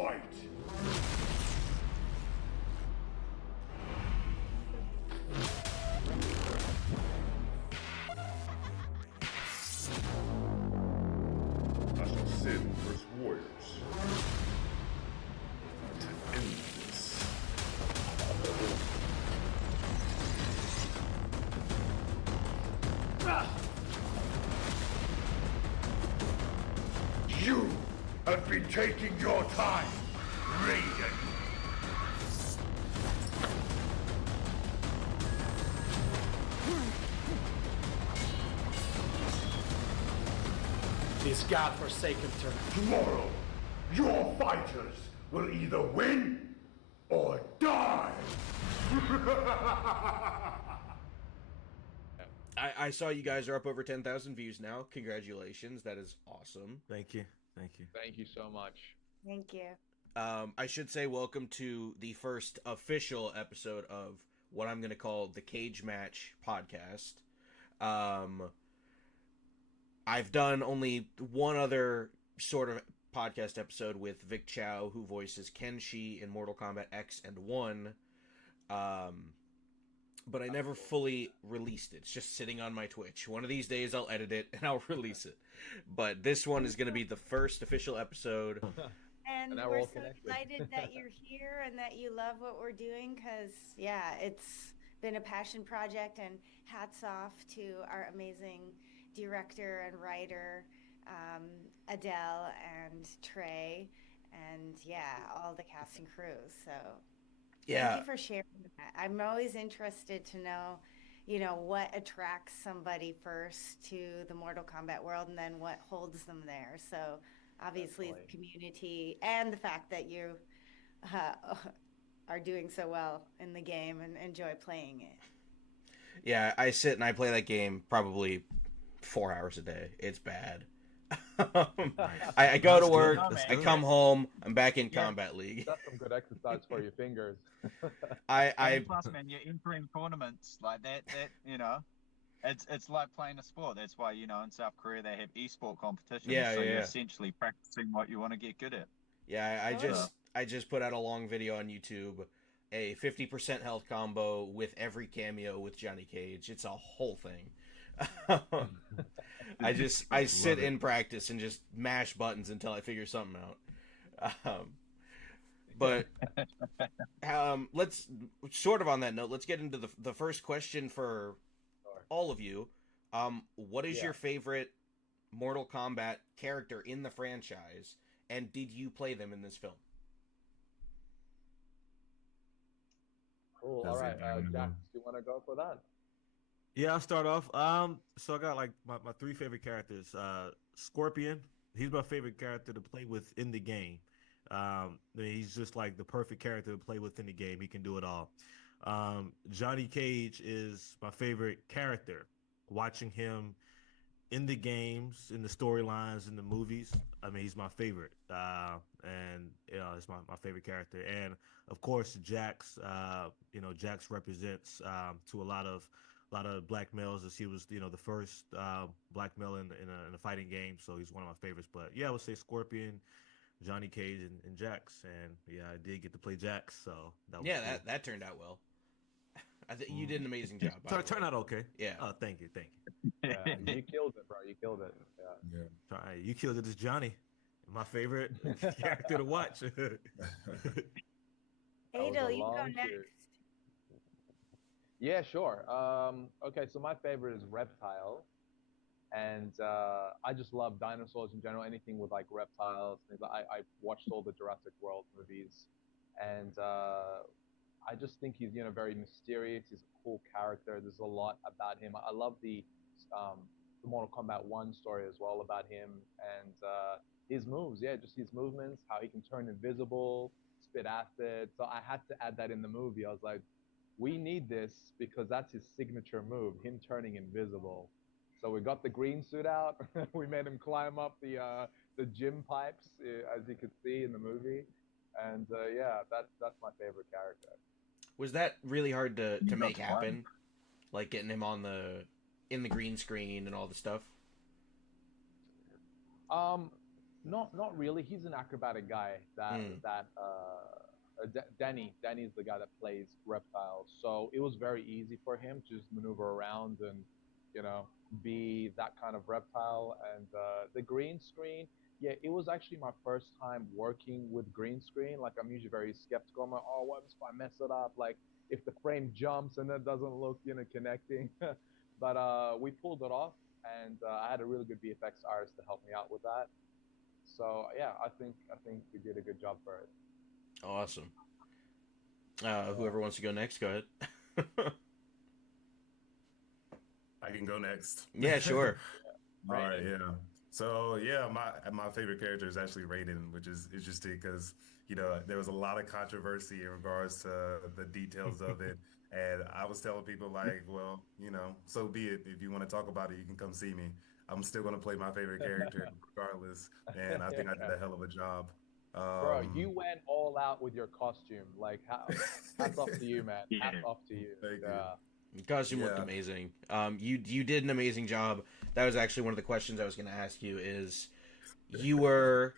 Fight! I shall send first warriors to end this. You have been taking your time, Raiden. These godforsaken turtles. Tomorrow, your fighters will either win or die. I saw you guys are up over 10,000 views now. Congratulations. That is awesome. Thank you. Thank you. Thank you so much. Thank you. I should say welcome to the first official episode of what I'm going to call the Cage Match podcast. I've done only one other sort of podcast episode with Vic Chow, who voices Kenshi in Mortal Kombat X and 1. But I never fully released it. It's just sitting on my Twitch. One of these days I'll edit it and I'll release it. But this one is going to be the first official episode. And now we're all so connected. excited that you're here and that you love what we're doing because, yeah, it's been a passion project. And hats off to our amazing director and writer, Adele and Trey, and, yeah, all the cast and crew. So Yeah. thank you for sharing that. I'm always interested to know, what attracts somebody first to the Mortal Kombat world and then what holds them there. So obviously the Definitely. community and the fact that you are doing so well in the game and enjoy playing it. Yeah, I sit and I play that game probably 4 hours a day. It's bad. I go to That's work, good. That's I good. come home, I'm back in Combat League. That's some good exercise for your fingers. I Plus, man, you're entering tournaments like that. It's like playing a sport. That's why in South Korea they have esport competitions. Yeah, so yeah, you're yeah. essentially practicing what you want to get good at. Yeah, Oh. I just put out a long video on YouTube, a 50% health combo with every cameo with Johnny Cage. It's a whole thing. I sit in practice and just mash buttons until I figure something out. But let's sort of on that note, let's get into the first question for Sure. all of you. What is Yeah. your favorite Mortal Kombat character in the franchise, and did you play them in this film? Cool. All That's right, it. Jack, do you want to go for that? Yeah, I'll start off. So I got like my three favorite characters. Scorpion, he's my favorite character to play with in the game. He's just like the perfect character to play with in the game. He can do it all. Johnny Cage is my favorite character. Watching him in the games, in the storylines, in the movies, I mean, he's my favorite. And it's my favorite character. And of course, Jax. Jax represents to a lot of black males, as he was the first black male in a fighting game. So he's one of my favorites. But yeah, I would say Scorpion, Johnny Cage, and Jax. And yeah, I did get to play Jax, so that was Yeah, cool. that turned out well. I think you did an amazing job. By the Turn way. out okay. Yeah. Oh, thank you. Yeah, you killed it, bro. You killed it. Yeah. Yeah. You killed it as Johnny, my favorite character to watch. That was a Adel, you go long queue. next. Yeah, sure. Okay, so my favorite is Reptile, and I just love dinosaurs in general. Anything with like reptiles, things. I watched all the Jurassic World movies, and I just think he's very mysterious. He's a cool character. There's a lot about him. I love the Mortal Kombat 1 story as well about him and his moves. Yeah, just his movements, how he can turn invisible, spit acid. So I had to add that in the movie. I was like, we need this because that's his signature move, him turning invisible. So we got the green suit out. We made him climb up the gym pipes, as you could see in the movie. And yeah, that's my favorite character. Was that really hard to You make got happen? Like getting him in the green screen and all the stuff? Um, Not really. He's an acrobatic guy. That Mm. that Danny's the guy that plays Reptile. So it was very easy for him to just maneuver around and you know be that kind of Reptile. And the green screen, yeah, it was actually my first time working with green screen. Like I'm usually very skeptical. I'm like, oh, what if I mess it up? Like if the frame jumps and it doesn't look connecting. But we pulled it off, and I had a really good VFX artist to help me out with that. So yeah, I think we did a good job for it. Awesome. Yeah. Whoever wants to go next, go ahead. I can go next. Yeah, sure. All right, Raiden. yeah. So yeah, my favorite character is actually Raiden, which is interesting because there was a lot of controversy in regards to the details of it, and I was telling people like, well, so be it. If you want to talk about it, you can come see me. I'm still gonna play my favorite character regardless, and I think I did Yeah. a hell of a job. Bro, Um, you went all out with your costume. Like, hats off to you, man. Yeah. Hats off to you. Thank you. Yeah. Your costume looked Yeah, amazing. You did an amazing job. That was actually one of the questions I was going to ask you. Is you were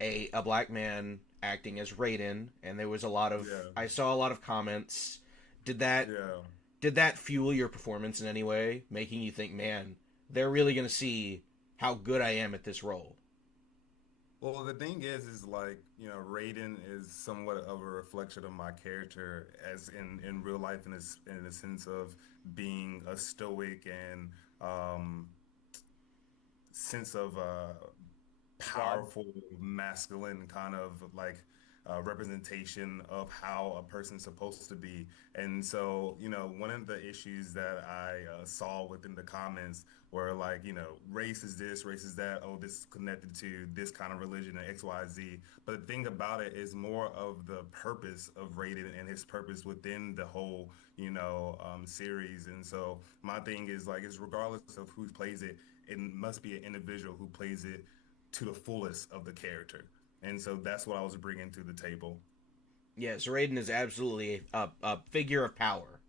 a black man acting as Raiden, and there was a lot of yeah, I saw a lot of comments. Did that yeah. did that fuel your performance in any way, making you think, man, they're really going to see how good I am at this role? Well, the thing is like, Raiden is somewhat of a reflection of my character as in real life in the sense of being a stoic and um sense of God. powerful masculine kind of like representation of how a person's supposed to be. And so, one of the issues that I saw within the comments were like, race is this, race is that. Oh, this is connected to this kind of religion and X, Y, Z. But the thing about it is more of the purpose of Raiden and his purpose within the whole, series. And so my thing is like, is regardless of who plays it, it must be an individual who plays it to the fullest of the character. And so that's what I was bringing to the table. Yes, Raiden is absolutely a figure of power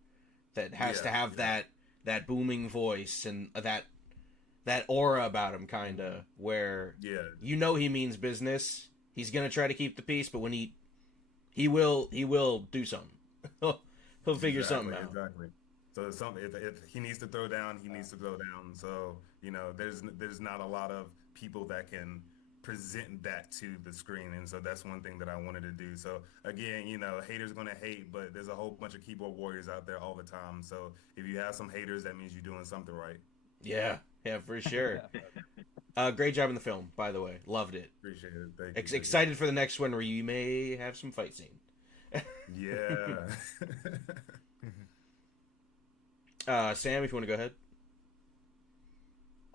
that has to Yeah, have yeah, that booming voice and that aura about him, kind of, where yeah, he means business. He's gonna try to keep the peace, but when he will do something. He'll figure exactly, something out. exactly. So if he needs to throw down, he needs to throw down. So there's not a lot of people that can present that to the screen, and so that's one thing that I wanted to do. So again, haters gonna hate, but there's a whole bunch of keyboard warriors out there all the time. So if you have some haters, that means you're doing something right. Yeah, yeah, for sure. Great job in the film, by the way. Loved it. Appreciate it. Thank you. Thank you. Excited for the next one where you may have some fight scene. Yeah. Sam, if you want to go ahead.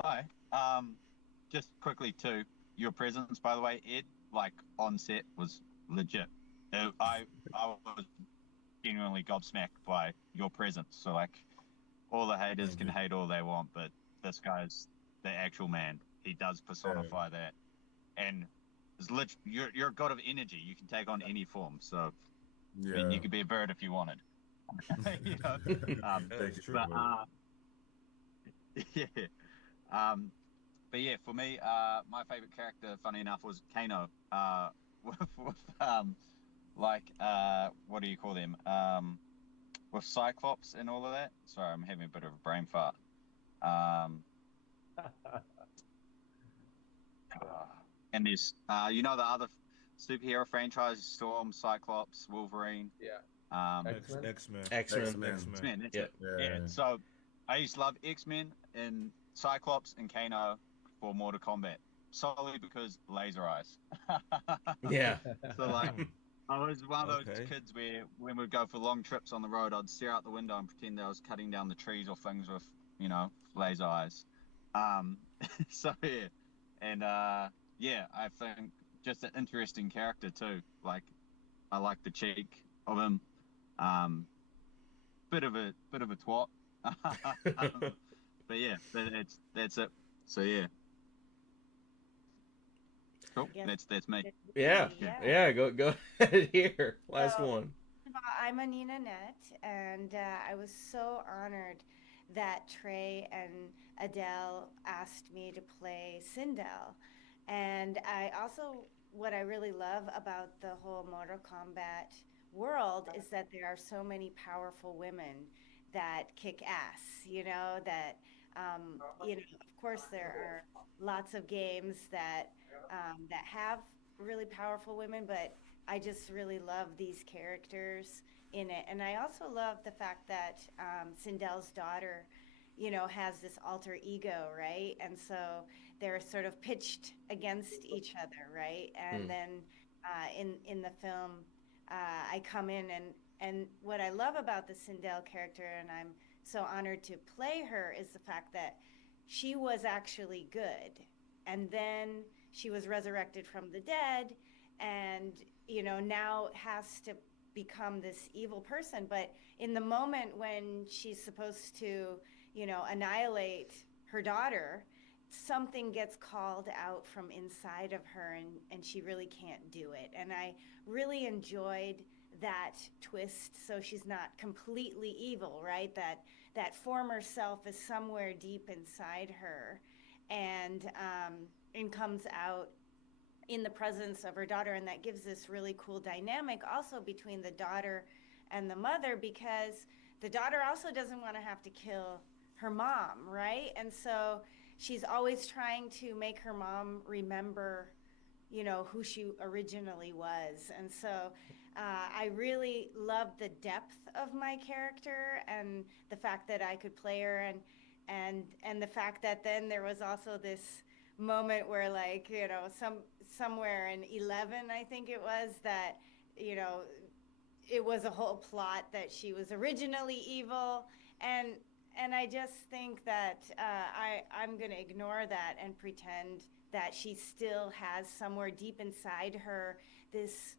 Hi. Just quickly too, your presence, by the way, Ed, like on set was legit. I was genuinely gobsmacked by your presence. So like, all the haters Thank can you. hate all they want, but this guy's the actual man. He does personify that, and you're a god of energy. You can take on any form. So I mean, Yeah. you could be a bird if you wanted. you know. Thank That's you. true. But Bro. yeah. But yeah, for me, my favorite character, funny enough, was Kano. With what do you call them? With Cyclops and all of that. Sorry, I'm having a bit of a brain fart. Um, and there's, the other superhero franchise: Storm, Cyclops, Wolverine. Yeah. X-Men. X-Men. X-Men. X-Men. X-Men. That's Yeah. it. Yeah. Yeah. So I used to love X-Men and Cyclops and Kano for Mortal Kombat solely because laser eyes. Yeah. So like, I was one of those Okay. kids where when we'd go for long trips on the road, I'd stare out the window and pretend that I was cutting down the trees or things with, laser eyes. Um, so yeah, and yeah, I think just an interesting character too. Like, I like the cheek of him. Um, bit of a twat. But yeah, that's it. So yeah, cool. Yes. That's me. Yeah. Yeah. Yeah. Go ahead here. Last So, one. I'm Anina Net, and I was so honored that Trey and Adele asked me to play Sindel. And I also, what I really love about the whole Mortal Kombat world is that there are so many powerful women that kick ass, that, of course there are lots of games that have really powerful women, but I just really love these characters in it. And I also love the fact that Sindel's daughter, has this alter ego, right? And so they're sort of pitched against each other, right? And Hmm. then in the film, I come in, and what I love about the Sindel character, and I'm so honored to play her, is the fact that she was actually good, and then she was resurrected from the dead, and now has to become this evil person. But in the moment when she's supposed to, annihilate her daughter, something gets called out from inside of her, and she really can't do it. And I really enjoyed that twist. So she's not completely evil, right? That former self is somewhere deep inside her, and comes out in the presence of her daughter. And that gives this really cool dynamic also between the daughter and the mother, because the daughter also doesn't want to have to kill her mom, right? And so she's always trying to make her mom remember, who she originally was. And so I really loved the depth of my character, and the fact that I could play her, and the fact that then there was also this moment where, like, somewhere in 11, I think it was, that, you know it was a whole plot that she was originally evil. And I just think that I'm going to ignore that and pretend that she still has somewhere deep inside her this,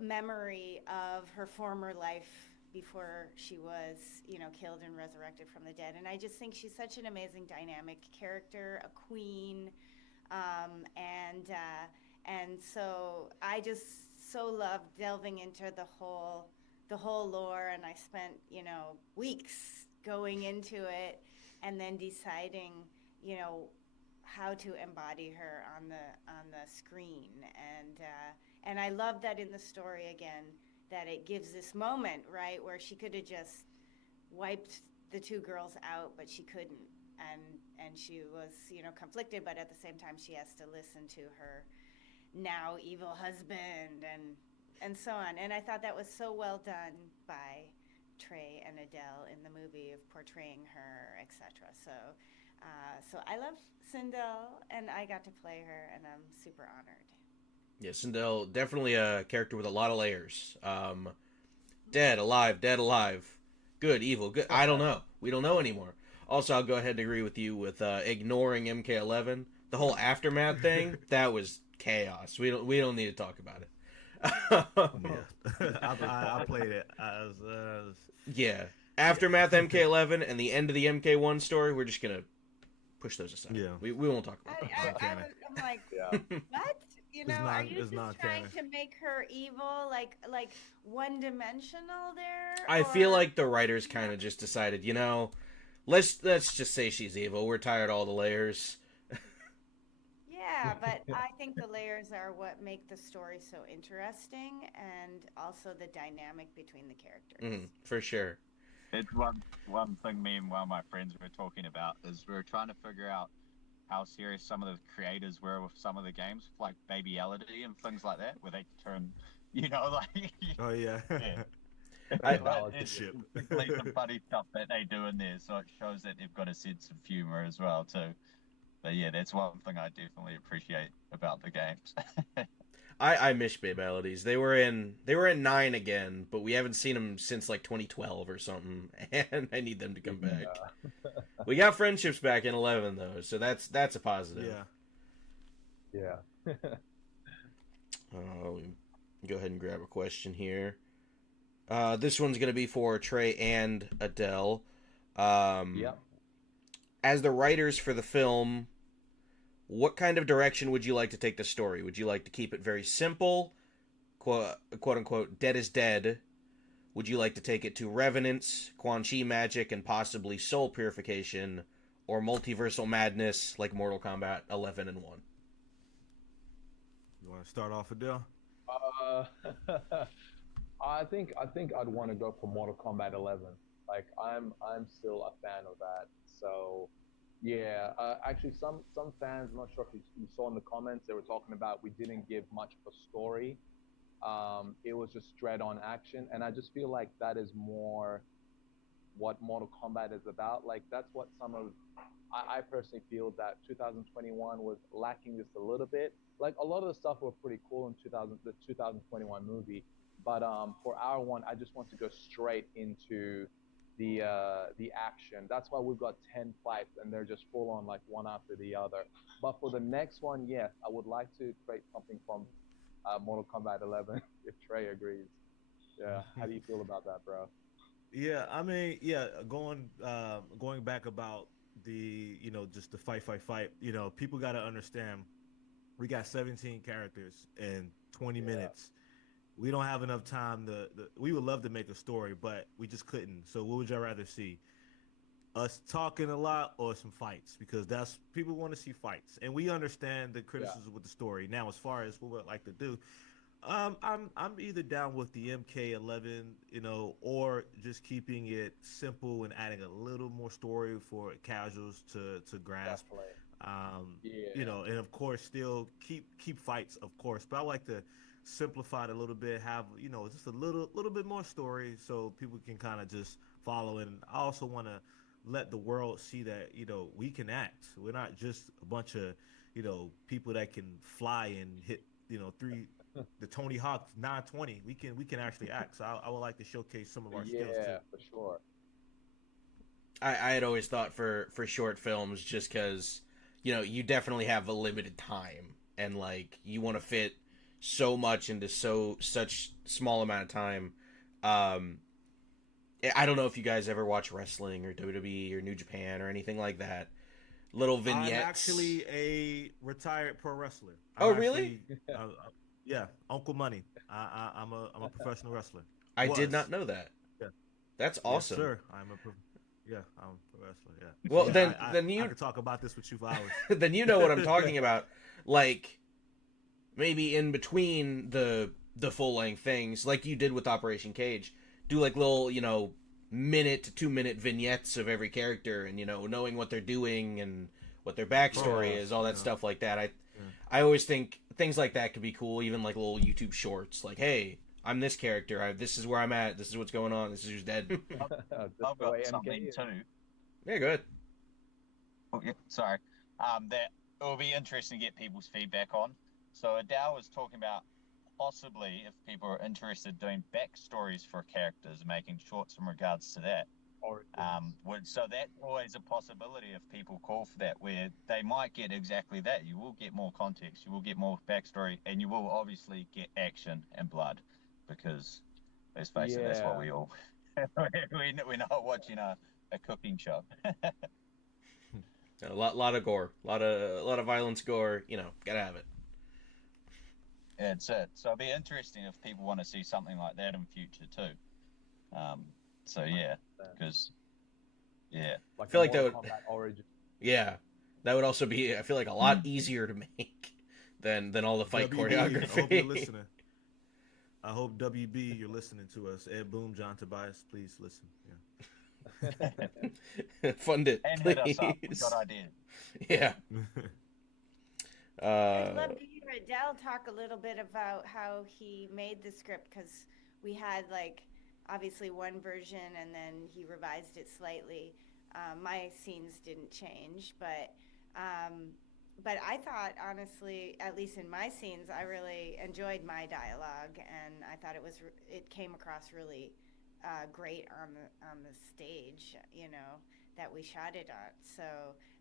memory of her former life before she was, killed and resurrected from the dead. And I just think she's such an amazing dynamic character, a queen. And so I just so love delving into the whole lore, and I spent, weeks going into it, and then deciding, you know how to embody her on the screen. And I love that in the story, again, that it gives this moment, right, where she could have just wiped the two girls out, but she couldn't. And she was, conflicted, but at the same time she has to listen to her now evil husband, and so on. And I thought that was so well done by Trey and Adele in the movie, of portraying her, etc. So I love Sindel, and I got to play her, and I'm super honored. Yeah, Sindel, definitely a character with a lot of layers. Dead, alive, dead, alive. Good, evil, good. I don't know. We don't know anymore. Also, I'll go ahead and agree with you with ignoring MK11. The whole aftermath thing, that was chaos. We don't need to talk about it. Yeah, I played it. Yeah, aftermath MK11 and the end of the MK1 story. We're just gonna push those aside. Yeah. we won't talk about I'm like, Yeah. what? Are you it's just not trying canon. to make her evil, like one-dimensional there? I feel Or like the writers kind of just decided, let's just say she's evil. We're tired of all the layers. yeah, but I think the layers are what make the story so interesting, and also the dynamic between the characters. For sure. It's one thing me and one of my friends were talking about is we were trying to figure out how serious some of the creators were with some of the games, like Baby Elodie and things like that, where they turn, like Oh yeah. yeah. It's Ship. basically the funny stuff that they do in there, so it shows that they've got a sense of humor as well too. But yeah, that's one thing I definitely appreciate about the games. I miss Babe Melodies. They were in 9 again, but we haven't seen them since like 2012 or something, and I need them to come back. We got friendships back in 11 though, so that's a positive. Yeah. Yeah. Go ahead and grab a question here. This one's gonna be for Trey and Adele. Yep. As the writers for the film, what kind of direction would you like to take the story? Would you like to keep it very simple, quote unquote, dead is dead? Would you like to take it to revenants, Quan Chi magic, and possibly soul purification, or multiversal madness like Mortal Kombat 11 and 1? You want to start off, Adele? Uh, I think I'd want to go for Mortal Kombat 11. Like I'm still a fan of that. So yeah, actually some fans, I'm not sure if you saw in the comments, they were talking about we didn't give much of a story. It was just straight on action, and I just feel like that is more what Mortal Kombat is about. Like that's what some of I personally feel that 2021 was lacking just a little bit. Like a lot of the stuff were pretty cool in 2021 movie, but for our one, I just want to go straight into the action. That's why we've got 10 fights and they're just full on like one after the other. But for the next one, yes, I would like to create something from Mortal Kombat 11 if Trey agrees. Yeah, how do you feel about that, bro? Yeah, I mean, yeah, going back about the just the fight. People got to understand we got 17 characters in 20 Yeah, minutes. We don't have enough time we would love to make a story, but we just couldn't. So what would y'all rather see? Us talking a lot or some fights? Because that's people want to see fights, and we understand the yeah, criticism with the story. Now, as far as what we'd like to do, I'm either down with the MK11, or just keeping it simple and adding a little more story for casuals to grasp. definitely. You know, Yeah, and of course still keep fights, of course, but I like to simplify it a little bit, have just a little bit more story so people can kind of just follow. And I also want to let the world see that we can act. We're not just a bunch of people that can fly and hit three the Tony Hawk 920. We can actually act. So I would like to showcase some of our skills too. yeah, for sure. I had always thought for short films, just because you definitely have a limited time, and like you want to fit so much into such small amount of time. um I don't know if you guys ever watch wrestling or WWE or New Japan or anything like that. Little I'm vignettes. actually a retired pro wrestler. Oh, I'm really? actually, yeah, Uncle Money. I'm a professional wrestler. I did not Was. know that. Yeah. That's Yes, awesome. sir. Yeah, I'm a pro wrestler. Yeah. So Well, yeah, then I, then I I you could talk about this with you for hours. then you know what I'm talking about. Like, maybe in between the full length things, like you did with Operation Cage, do like little minute to 2 minute vignettes of every character, and knowing what they're doing and what their backstory Promos. is, all that Yeah. stuff like that. Yeah. I always think things like that could be cool, even like little YouTube shorts, like, hey, I'm this character, this is where I'm at, this is what's going on, this is who's dead. Just I've the got way MK something is. too. Yeah, good. Oh, yeah, sorry. That it will be interesting to get people's feedback on. So Adele was talking about possibly if people are interested doing backstories for characters, making shorts in regards to that. Origins. So that's always a possibility if people call for that, where they might get exactly that. You will get more context, you will get more backstory, and you will obviously get action and blood, because let's face it, that's what Yeah, we all we're not watching a cooking show. A lot of gore, a lot of violence, gore. Gotta have it. That's it. So it'll be interesting if people want to see something like that in future too. Um, so yeah, 100%. because yeah, I Like a feel like that Mortal would, Kombat Origin. yeah, that would also be, I feel like, a lot easier to make than all the fight WB, I hope you're choreography. listening. I hope WB you're listening to us. Ed Boom, John Tobias, please listen. Fund it, and hit us up. We got please. ideas. Yeah. Yeah. I'd Uh, love to hear Adele talk a little bit about how he made the script, because we had like obviously one version and then he revised it slightly. My scenes didn't change, um, but I thought honestly, at least in my scenes, I really enjoyed my dialogue, and I thought it came across really great on the stage, that we shot it on. So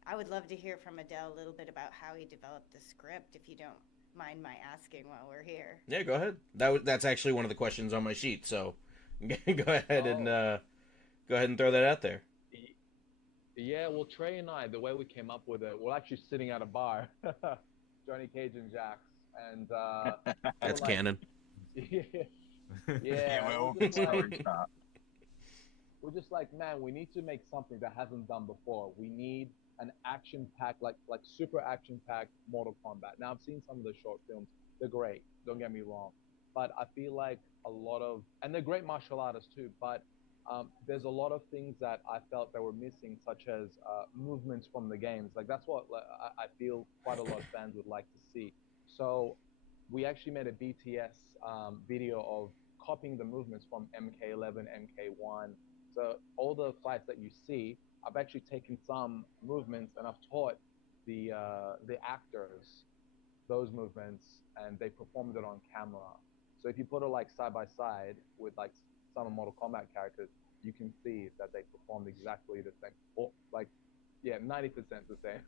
I would love to hear from Adele a little bit about how he developed the script, if you don't mind my asking while we're here. yeah, go ahead. That's actually one of the questions on my sheet. So go ahead and Oh, throw that out there. yeah. Well, Trey and I, the way we came up with it, we're actually sitting at a bar, Johnny Cage and Jax, and we're That's like, canon. yeah, Yeah, yeah, we're and all good story start. we're just like, man, we need to make something that hasn't done before. We need an action packed, like super action packed Mortal Kombat. Now I've seen some of the short films. they're great. Don't get me wrong, but I feel like a lot of, and they're great martial artists too. But there's a lot of things that I felt that were missing, such as movements from the games. Like that's what I feel quite a lot of fans would like to see. So we actually made a BTS video of copying the movements from MK11, MK1. So all the fights that you see, I've actually taken some movements and I've taught the actors those movements, and they performed it on camera. So if you put it like side by side with like some of Mortal Kombat characters, you can see that they performed exactly the same, or like, yeah, 90% the same.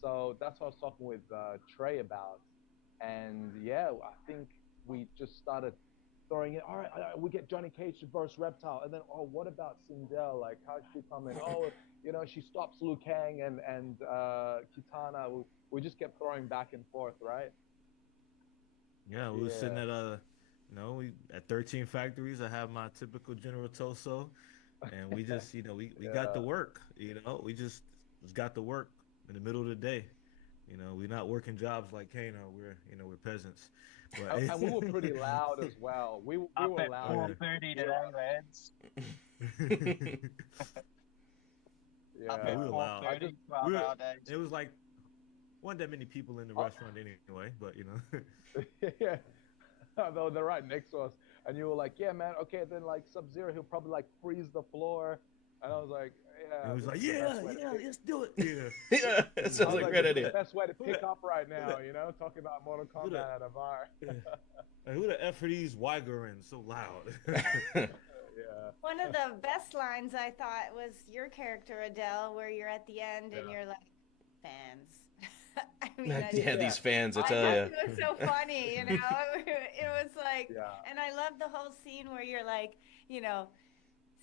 So that's what I was talking with Trey about, and yeah, I think we just started throwing it. All right, we get Johnny Cage to verse Reptile, and then what about Sindel? Like, how's she coming? She stops Liu Kang and Kitana. We just kept throwing back and forth, right? Yeah, we were sitting at we at 13 factories. I have my typical General Toso, and we just, we got the work. We just got the work in the middle of the day. We're not working jobs like Kano. We're peasants. But and we were pretty loud as well. We were loud. 4:30 today, lads. Yeah, we were loud. 12-hour days. It was like wasn't that many people in the restaurant anyway, but yeah, though they're right next to us, and you were like, yeah, man, okay, then like Sub-Zero, he'll probably like freeze the floor, and I was like, yeah. He was like, yeah, let's do it. Yeah, it sounds like a great idea. The best way to pick up right now, talking about Mortal Kombat at a bar. Like, who the F are these Weigerins so loud? Yeah. One of the best lines I thought was your character, Adele, where you're at the end and you're like, fans. These fans, I tell you. It was so funny, It was like, and I love the whole scene where you're like,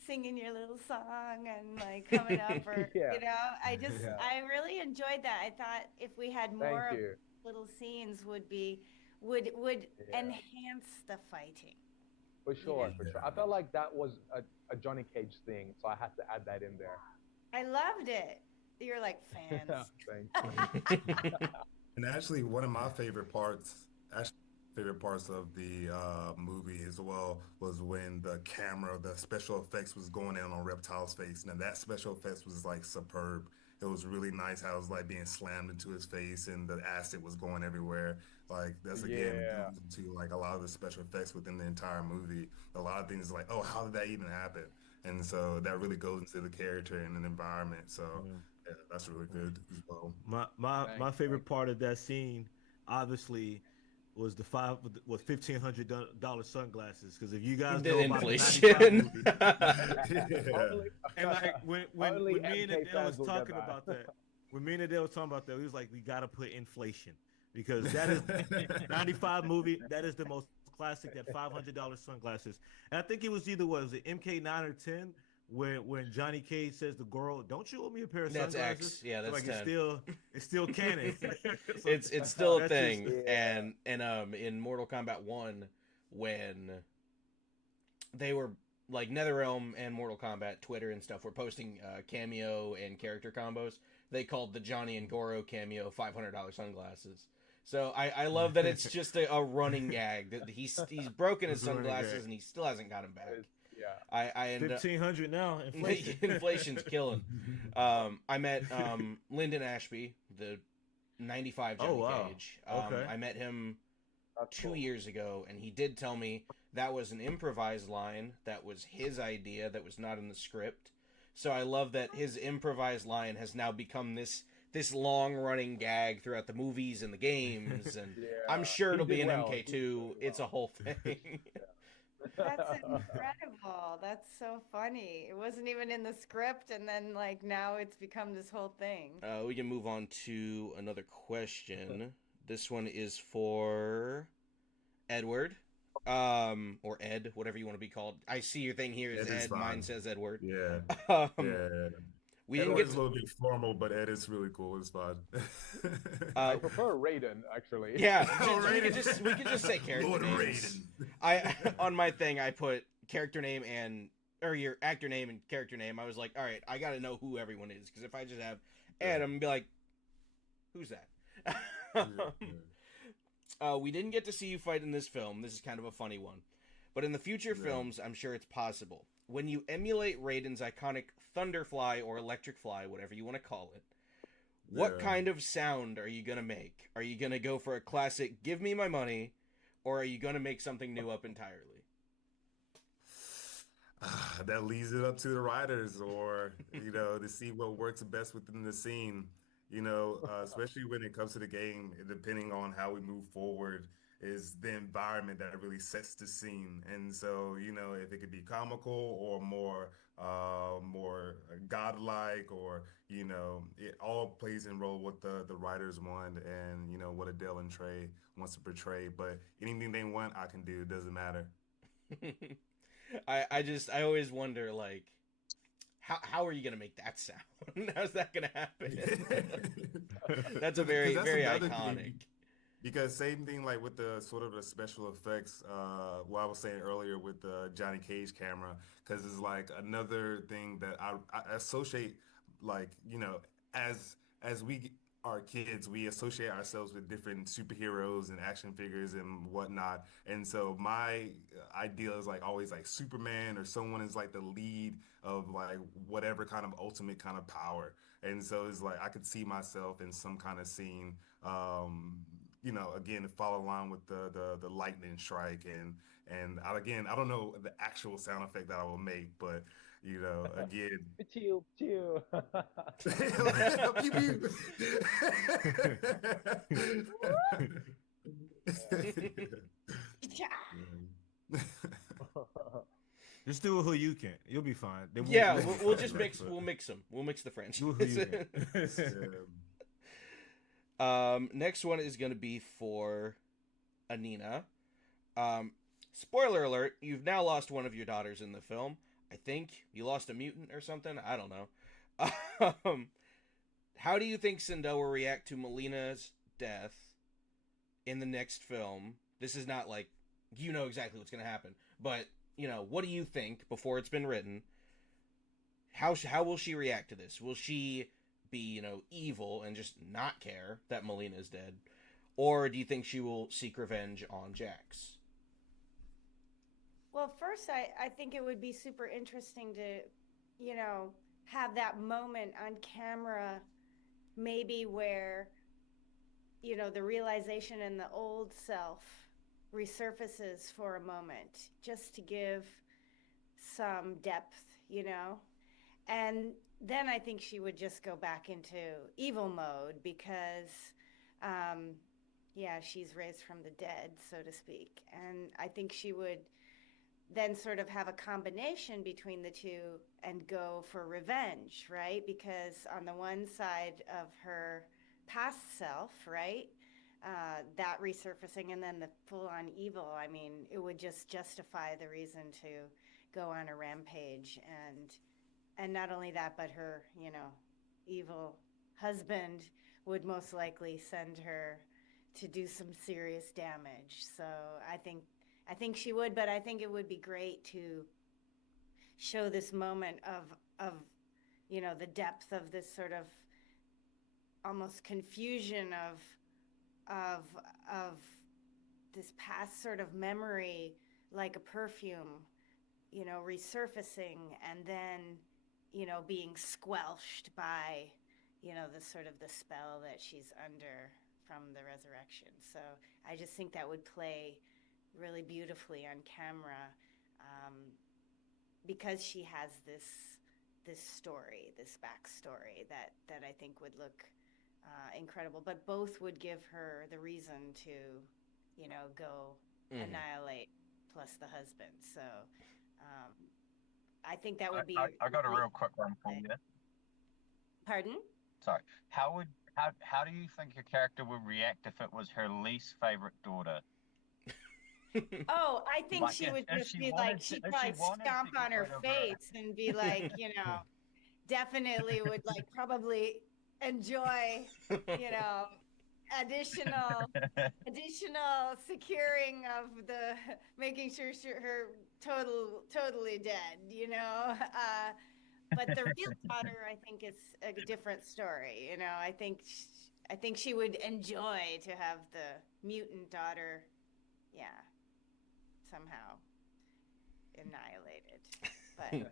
singing your little song and like coming up, or I really enjoyed that. I thought if we had more of little scenes would enhance the fighting. For sure. I felt like that was a Johnny Cage thing, so I had to add that in there. I loved it. You're like fans. Thank you. And actually, one of my favorite parts of the movie as well was when the special effects was going in on Reptile's face. Now that special effects was like superb. It was really nice how it was like being slammed into his face and the acid was going everywhere. Like that's again due to like a lot of the special effects within the entire movie. A lot of things like, oh, how did that even happen? And so that really goes into the character and the environment. So yeah, that's really good as well. My favorite part of that scene, obviously, was the $1,500 sunglasses. Because if you guys know about inflation, and like when me and Adele was talking about that, we was like, we gotta put inflation, because that is 95 movie. That is the most classic. That $500 sunglasses, and I think it was was it MK9 or 10? When Johnny Cage says to Goro, "Don't you owe me a pair of sunglasses?" That's X. Yeah, that's like 10. It's still canon. it's still a thing. And in Mortal Kombat 1, when they were like NetherRealm and Mortal Kombat Twitter and stuff were posting cameo and character combos, they called the Johnny and Goro cameo $500 sunglasses. So I love that it's just a running gag that he's broken his sunglasses and he still hasn't got them back. I end 1,500 now. Inflation's killing. I met Lyndon Ashby, the 95 Johnny Cage. I met him 2 years ago, and he did tell me that was an improvised line. That was his idea. That was not in the script. So I love that his improvised line has now become this long running gag throughout the movies and the games, and I'm sure it'll be in MK2. It's a whole thing. That's incredible. That's so funny. It wasn't even in the script, and then like now it's become this whole thing. We can move on to another question. This one is for Edward, or Ed, whatever you want to be called. I see your thing here is Ed. Mine says Edward. Yeah. We Ed didn't get is a little bit formal, but Ed is really cool. It's fun. I prefer Raiden, actually. Yeah, we could just say character Lord names. Raiden. On my thing, I put character name or your actor name and character name. I was like, all right, I got to know who everyone is, because if I just have Ed, I'm gonna be like, who's that? We didn't get to see you fight in this film. This is kind of a funny one. But in the future films, I'm sure it's possible. When you emulate Raiden's iconic Thunderfly or Electric Fly, whatever you want to call it, what kind of sound are you going to make? Are you going to go for a classic, give me my money, or are you going to make something new up entirely? That leaves it up to the writers, or to see what works best within the scene. Especially when it comes to the game, depending on how we move forward, is the environment that really sets the scene. And so, if it could be comical or more godlike, or it all plays in role what the writers want, and what Adele and Trey wants to portray. But anything they want, I can do. It doesn't matter. I always wonder, like, how are you gonna make that sound? How's that gonna happen? That's a very iconic thing, because same thing like with the sort of the special effects, what I was saying earlier with the Johnny Cage camera, because it's like another thing that I associate, like, as we are kids, we associate ourselves with different superheroes and action figures and whatnot. And so my ideal is like always like Superman, or someone is like the lead of like whatever kind of ultimate kind of power. And so it's like I could see myself in some kind of scene, again, to follow along with the lightning strike, again, I don't know the actual sound effect that I will make, but again. Pew, pew. Pew, pew. Just do it who you can. You'll be fine. We'll just mix. We'll mix them. We'll mix the French. Do who you can. Next one is going to be for Anina. Spoiler alert: you've now lost one of your daughters in the film. I think you lost a mutant or something. I don't know. How do you think Sindel will react to Melina's death in the next film? This is not like you know exactly what's going to happen, but what do you think before it's been written? How will she react to this? Will she be evil and just not care that Melina is dead, or do you think she will seek revenge on Jax? Well, first, I think it would be super interesting to, have that moment on camera, maybe where, the realization in the old self resurfaces for a moment, just to give some depth, And then I think she would just go back into evil mode because, she's raised from the dead, so to speak. And I think she would then sort of have a combination between the two and go for revenge, right? Because on the one side of her past self, right, that resurfacing, and then the full-on evil, I mean, it would just justify the reason to go on a rampage. And not only that, but her, evil husband would most likely send her to do some serious damage. So I think she would, but I think it would be great to show this moment of the depth of this sort of almost confusion of this past sort of memory, like a perfume, resurfacing, and then being squelched by the sort of the spell that she's under from the resurrection. So I just think that would play really beautifully on camera, because she has this story, this backstory that I think would look incredible. But both would give her the reason to, go annihilate, plus the husband. So I think that would be. I got a real quick one for you. Pardon? Sorry. How do you think your character would react if it was her least favorite daughter? Oh, I think Like, she if- would if just she be wanted like, to- she'd if she probably wanted to stomp get on her rid of her- face and be like, definitely would like probably enjoy, additional securing of the making sure her totally dead. But the real daughter, I think, is a different story. I think I think she would enjoy to have the mutant daughter, yeah, somehow annihilated. But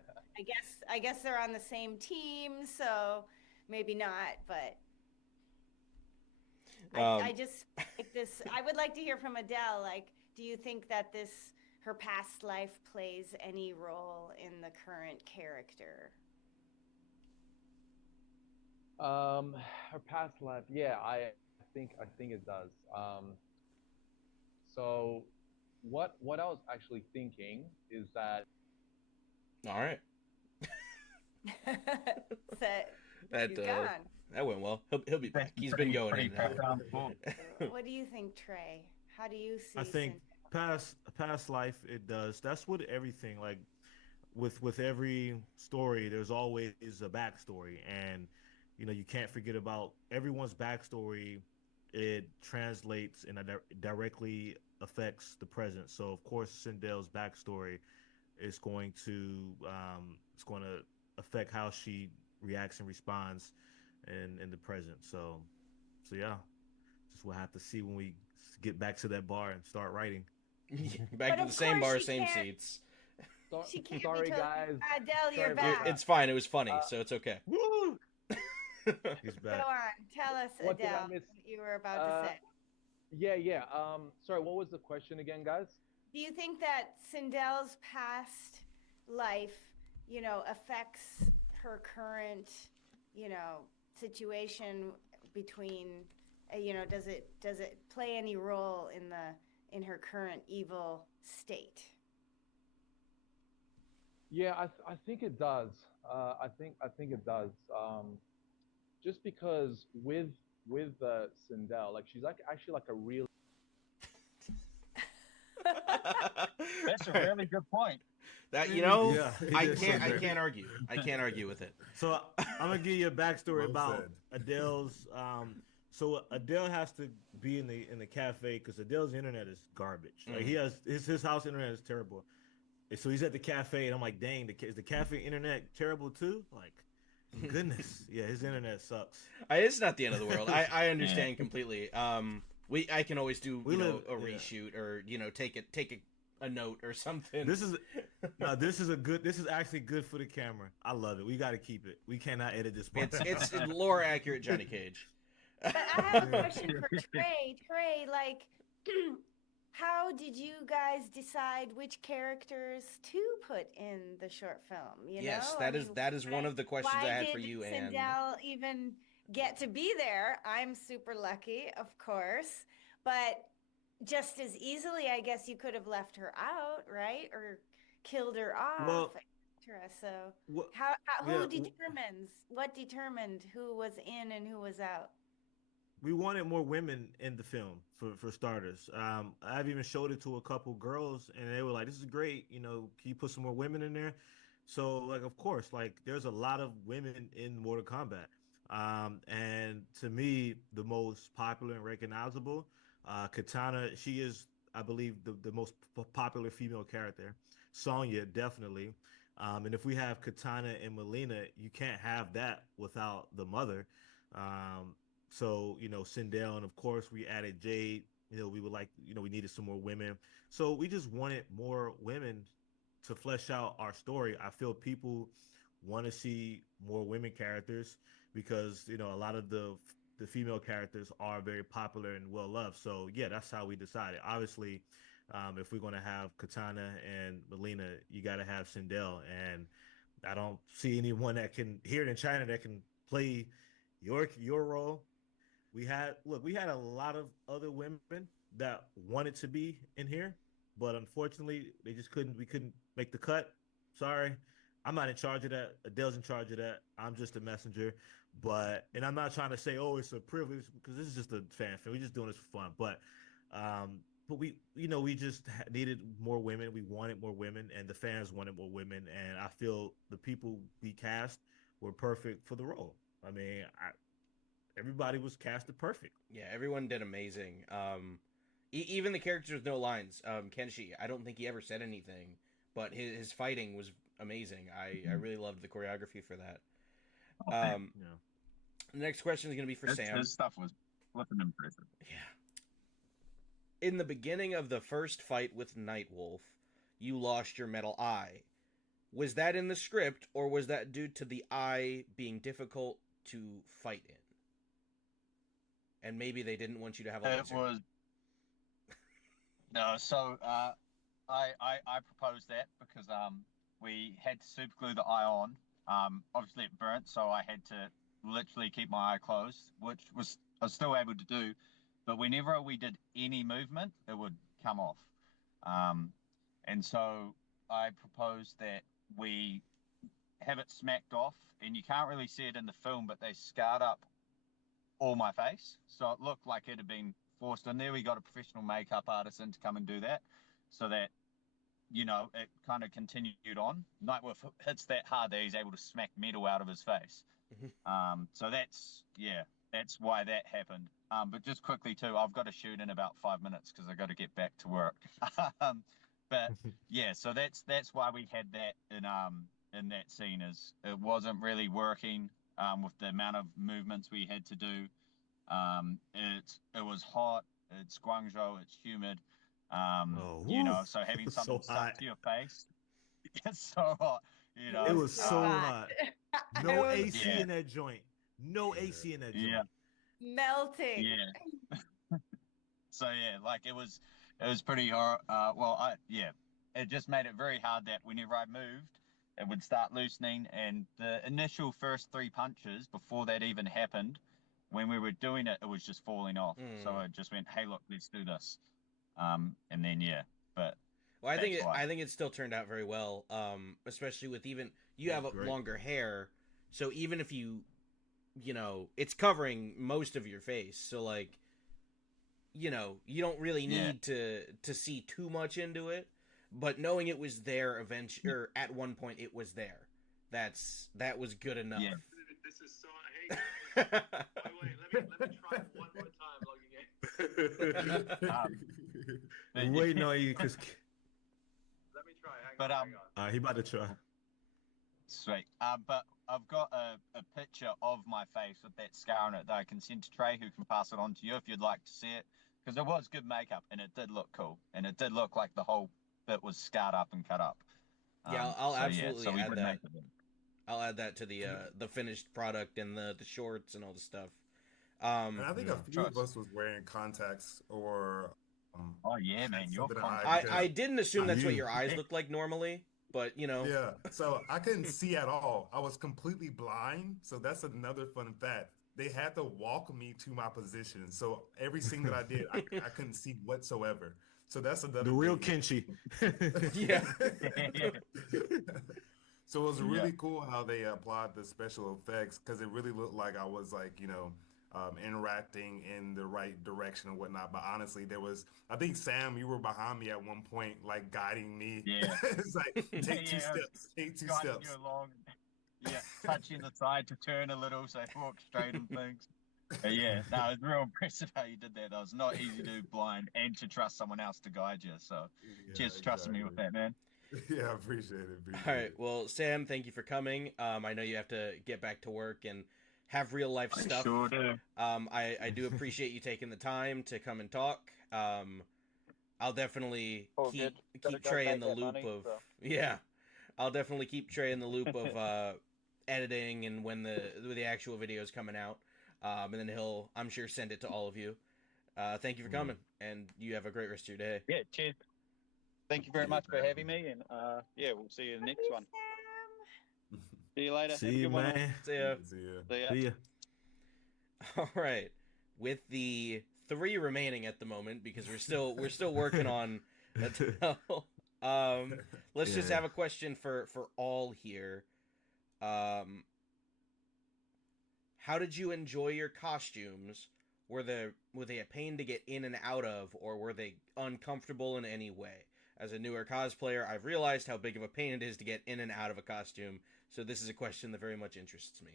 I guess they're on the same team, so maybe not. But I just like this. I would like to hear from Adele. Like, do you think that her past life plays any role in the current character? Her past life, yeah, I think it does. So what I was actually thinking is that All right. So That he's gone. that went well. He'll be back. He's been going in and out. What do you think, Trey? How do you see I think Cinderella? past life it does. That's what everything like with every story. There's always a backstory, and you can't forget about everyone's backstory. It translates and directly affects the present. So of course, Sindel's backstory is going to it's going to affect how she reacts and responds in the present. So yeah, just we'll have to see when we get back to that bar and start writing. Back But to of the same course bar, she same can't. seats. She can't sorry be told. guys. Adele, you're Sorry about back. that. It's fine. It was funny, Uh, so it's okay. Woo! He's Go back. on. Tell us, what did Adele, I miss? what you were about to say. Yeah. Sorry, what was the question again, guys? Do you think that Sindel's past life, affects her current, situation between, does it play any role in her current evil state? Yeah, I think it does. I think it does. Just because with Sindel, like she's like actually like a real. That's a really good point. That Yeah, I it is so can't great. argue. I can't argue with it. So I'm gonna give you a backstory Well about said. Adele's. So Adele has to be in the cafe because Adele's internet is garbage. Like he has his house internet is terrible. And so he's at the cafe, and I'm like, dang, is the cafe internet terrible too? Like, goodness, yeah, his internet sucks. It's not the end of the world. I understand completely. I can always do We live a reshoot or take a note or something. This is This is actually good for the camera. I love it. We got to keep it. We cannot edit this part. It's lore accurate Johnny Cage. But I have a question for Trey. Trey, like, how did you guys decide which characters to put in the short film? Yes, I that is one of the questions I had for Why you. did And Sindel even get to be there? I'm super lucky, of course, but just as easily, I guess you could have left her out, right, or killed her off, Well, etc. So, what, who yeah, determines what determined who was in and who was out? we wanted more women in the film for starters. I've even showed it to a couple girls, and they were like, "This is great. Can you put some more women in there?" So, like, of course, like, there's a lot of women in Mortal Kombat. And to me, the most popular and recognizable, Katana. She is, I believe, the most popular female character. Sonya, definitely. And if we have Katana and Melina, you can't have that without the mother. So, Sindel, and of course we added Jade. We would like, we needed some more women. So we just wanted more women to flesh out our story. I feel people want to see more women characters because, a lot of the female characters are very popular and well loved. So yeah, that's how we decided. Obviously, if we're going to have Katana and Melina, you got to have Sindel. And I don't see anyone that can here in China that can play your role. We had a lot of other women that wanted to be in here, but unfortunately they just couldn't we couldn't make the cut. Sorry. I'm not in charge of that. Adele's in charge of that. I'm just a messenger. And I'm not trying to say, oh, it's a privilege because this is just a fan film. We're just doing this for fun. But we just needed more women. We wanted more women, and the fans wanted more women. And I feel the people we cast were perfect for the role. I mean, everybody was casted perfect. yeah, everyone did amazing. Even the characters with no lines. Kenshi, I don't think he ever said anything, but his fighting was amazing. I really loved the choreography for that. Okay. The next question is going to be for Sam. His stuff was flipping impressive. Yeah. In the beginning of the first fight with Nightwolf, you lost your metal eye. Was that in the script, or was that due to the eye being difficult to fight in? And maybe they didn't want you to have a It laser. was no. So I proposed that because we had to super glue the eye on. Obviously it burnt, so I had to literally keep my eye closed, which I was still able to do. But whenever we did any movement, it would come off. Um, and so I proposed that we have it smacked off, and you can't really see it in the film, but they scarred up all my face, so it looked like it had been forced in there. We got a professional makeup artist in to come and do that, so that it kind of continued on. Nightwolf hits that hard that he's able to smack metal out of his face. So that's why that happened. But just quickly too, I've got to shoot in about 5 minutes because I got to get back to work. But yeah, so that's why we had that in that scene. Is it wasn't really working with the amount of movements we had to do. It was hot. It's Guangzhou. It's humid. So having something So stuck hot. to your face, it's so hot. It was so um, hot. It No was AC Yeah. in that joint. No AC in that Yeah. joint. melting. Yeah. So yeah, like it was pretty hard. It just made it very hard that whenever I moved, it would start loosening, and the initial first three punches before that even happened, when we were doing it, it was just falling off. So it just went, "Hey, look, let's do this." And then but Well, that's why. I think it still turned out very well. Especially with even you have Great. longer hair, so even if it's covering most of your face, so like, you don't really need to see too much into it. But knowing it was there eventually, or at one point it was there, that was good enough. Yeah. This is so. Hey guys. wait. Let me try one more time logging in. Wait, no, you because Let me try. Hang on. he about to try. Sweet. But I've got a picture of my face with that scar on it that I can send to Trey, who can pass it on to you if you'd like to see it. Because it was good makeup, and it did look cool, and it did look like the whole bit was scarred up and cut up. Yeah, I'll absolutely we add did that. make it. I'll add that to the finished product and the shorts and all the stuff. And I think a few of us was wearing contacts or Oh yeah, man, you're something I didn't assume that's what you- your eyes look like normally, but Yeah, so I couldn't see at all. I was completely blind. So that's another fun fact. They had to walk me to my position. So every scene that I did, I couldn't see whatsoever. So that's another The real thing. Kenshi. Yeah. So it was really cool how they applied the special effects because it really looked like I was like, interacting in the right direction and whatnot. But honestly, I think Sam, you were behind me at one point, like guiding me. Yeah. It's like, take two steps, take two guiding steps. you along. Yeah, touching the side to turn a little so you walk straight and things. But yeah, no, it was real impressive how you did that. That was not easy to do blind and to trust someone else to guide you. So just trusting me with that, man. Yeah, I appreciate it. All right. Well, Sam, thank you for coming. I know you have to get back to work and have real life stuff. Sure do. I do appreciate you taking the time to come and talk. I'll definitely keep Trey in the loop of yeah. I'll definitely keep Trey in the loop of editing and when the actual video is coming out. And then he'll, I'm sure, send it to all of you. Thank you for coming, and you have a great rest of your day. Yeah, cheers. Thank you very much for having me, and we'll see you in the next one. Sam. See you later. See Have a you, good one. man. See ya. See ya. See ya. All right, with the 3 remaining at the moment because we're still working on. Let's just have a question for all here. How did you enjoy your costumes? Were they a pain to get in and out of, or were they uncomfortable in any way? As a newer cosplayer, I've realized how big of a pain it is to get in and out of a costume, so this is a question that very much interests me.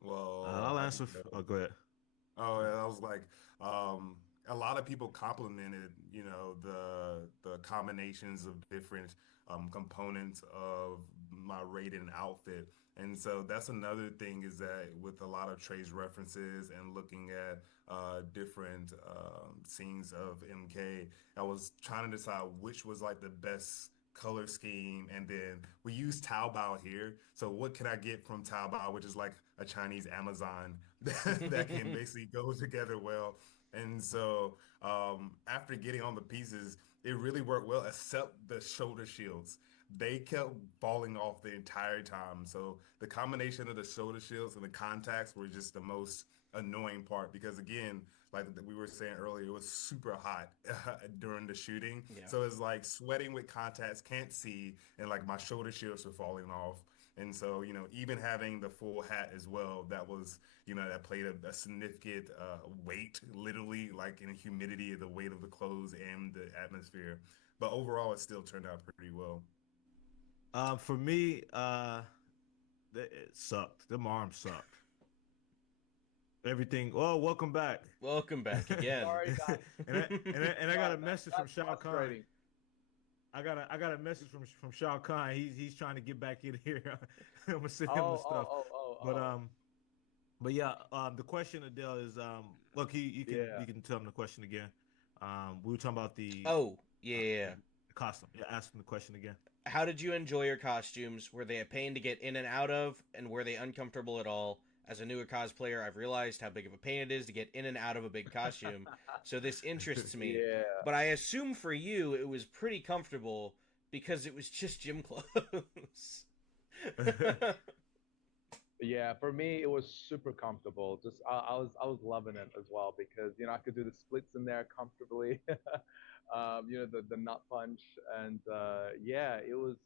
Well, I'll answer. Go ahead. Oh, yeah, I was like, a lot of people complimented, the combinations of different components of my Raiden outfit. And so that's another thing is that with a lot of Trey's references and looking at different scenes of MK, I was trying to decide which was like the best color scheme. And then we use Taobao here. So what can I get from Taobao, which is like a Chinese Amazon that can basically go together well. And so after getting on the pieces, it really worked well, except the shoulder shields. They kept falling off the entire time. So the combination of the shoulder shields and the contacts were just the most annoying part because again, like we were saying earlier, it was super hot during the shooting. Yeah. So it's like sweating with contacts, can't see, and like my shoulder shields were falling off. And so, even having the full hat as well, that was, that played a significant weight, literally, like in humidity, the weight of the clothes and the atmosphere. But overall, it still turned out pretty well. For me, it sucked. Them arms sucked. Everything. Oh, welcome back. Welcome back again. Sorry, guys. and I got a message from That's Shao Kahn. frustrating. I got a message from Shao Kahn. He's trying to get back in here. I'm gonna send him the stuff. But yeah, the question, Adele, is look, you can tell him the question again. We were talking about the Oh, yeah. the costume. Yeah, ask him the question again. How did you enjoy your costumes? Were they a pain to get in and out of, and were they uncomfortable at all? As a newer cosplayer, I've realized how big of a pain it is to get in and out of a big costume, so this interests me. Yeah. But I assume for you it was pretty comfortable because it was just gym clothes. Yeah, for me it was super comfortable. Just I was loving it as well because I could do the splits in there comfortably. The nut punch and yeah, it was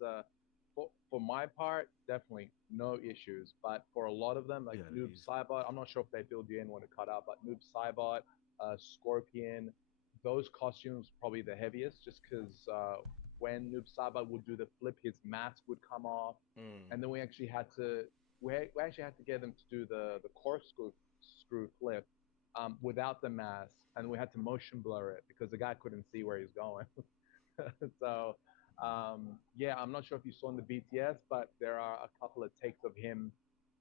for my part definitely no issues. But for a lot of them like Yeah, Noob Saibot, I'm not sure if they filled you in when it cut out, but Noob Saibot, Scorpion, those costumes probably the heaviest just because when Noob Saibot would do the flip, his mask would come off, and then we actually had to get them to do the corkscrew flip without the mask, and we had to motion blur it because the guy couldn't see where he's going. So yeah, I'm not sure if you saw in the BTS, but there are a couple of takes of him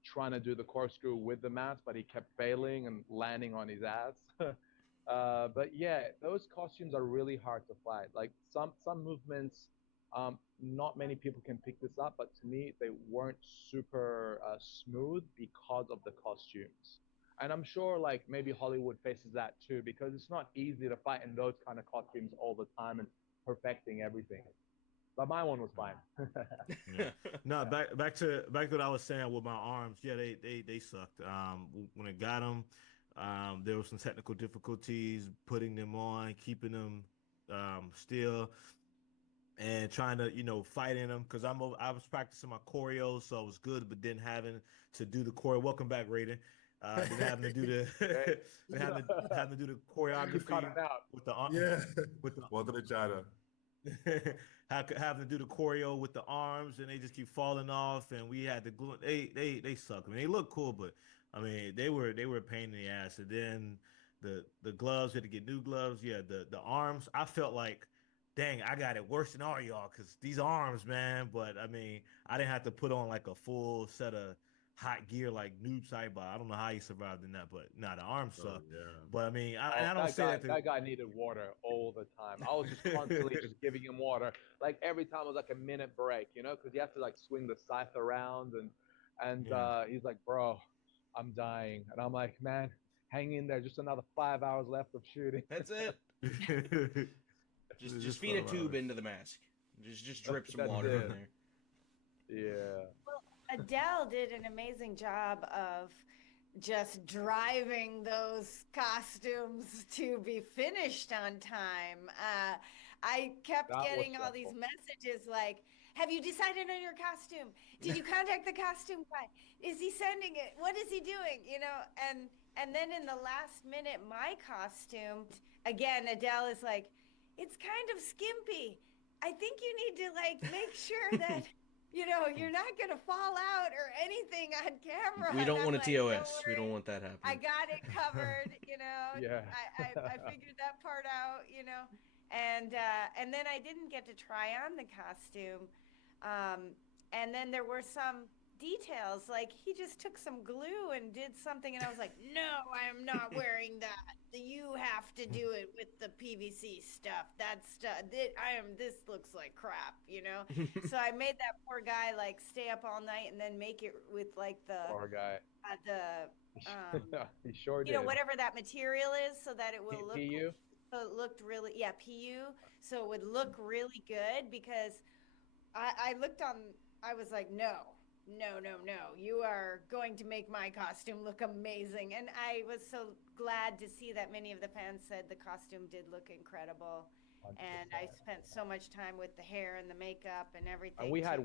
trying to do the corkscrew with the mask, but he kept failing and landing on his ass. But yeah, those costumes are really hard to fight. Like some movements, not many people can pick this up, but to me, they weren't super smooth because of the costumes. And I'm sure like maybe Hollywood faces that too, because it's not easy to fight in those kind of costumes all the time and perfecting everything. But my one was fine. Yeah. No, back to what I was saying with my arms. Yeah, they sucked. When I got them, there were some technical difficulties putting them on, keeping them still, and trying to fight in them because I was practicing my choreo, so it was good. But then having to do the choreo. Welcome back, Raiden. Then having to do having to do the choreography Cut it out. with the Yeah. with the Welcome to China. having to do the choreo with the arms, and they just keep falling off, and we had to glue. They suck. I mean, they look cool, but I mean, they were a pain in the ass. And then the gloves, we had to get new gloves. Yeah, the arms. I felt like, dang, I got it worse than all y'all because these arms, man. But I mean, I didn't have to put on like a full set of hot gear like Noob Saibot. I don't know how he survived in that, but nah, the arms suck. Yeah. But I mean, Oh, I don't say that to. that guy needed water all the time. I was just constantly just giving him water. Like every time it was like a minute break, because you have to like swing the scythe around and Yeah. he's like, bro, I'm dying. And I'm like, man, hang in there. Just another 5 hours left of shooting. That's it. Just feed a tube into the mask. Just drip some That's water in it. there. Yeah. Adele did an amazing job of just driving those costumes to be finished on time. I kept That was getting all these stressful. messages like, have you decided on your costume? Did you contact the costume guy? Is he sending it? What is he doing? And then in the last minute, my costume, again, Adele is like, it's kind of skimpy. I think you need to like make sure that you're not going to fall out or anything on camera. We don't And want a I'm like, TOS. "Don't We don't worry. want that happening. I got it covered, Yeah. I figured that part out, And then I didn't get to try on the costume. And then there were some details, like he just took some glue and did something, and I was like, no, I am not wearing that. You have to do it with the PVC stuff. That stuff, this looks like crap, you know? So I made that poor guy like stay up all night and then make it with like Poor guy. um, He sure you know, did. whatever that material is, so that it will look, PU? so it looked really, yeah, PU, so it would look really good, because I looked on, I was like, no, no, no, no, you are going to make my costume look amazing. And I was so glad to see that many of the fans said the costume did look incredible. And I 100%. spent so much time with the hair and the makeup and everything. And we had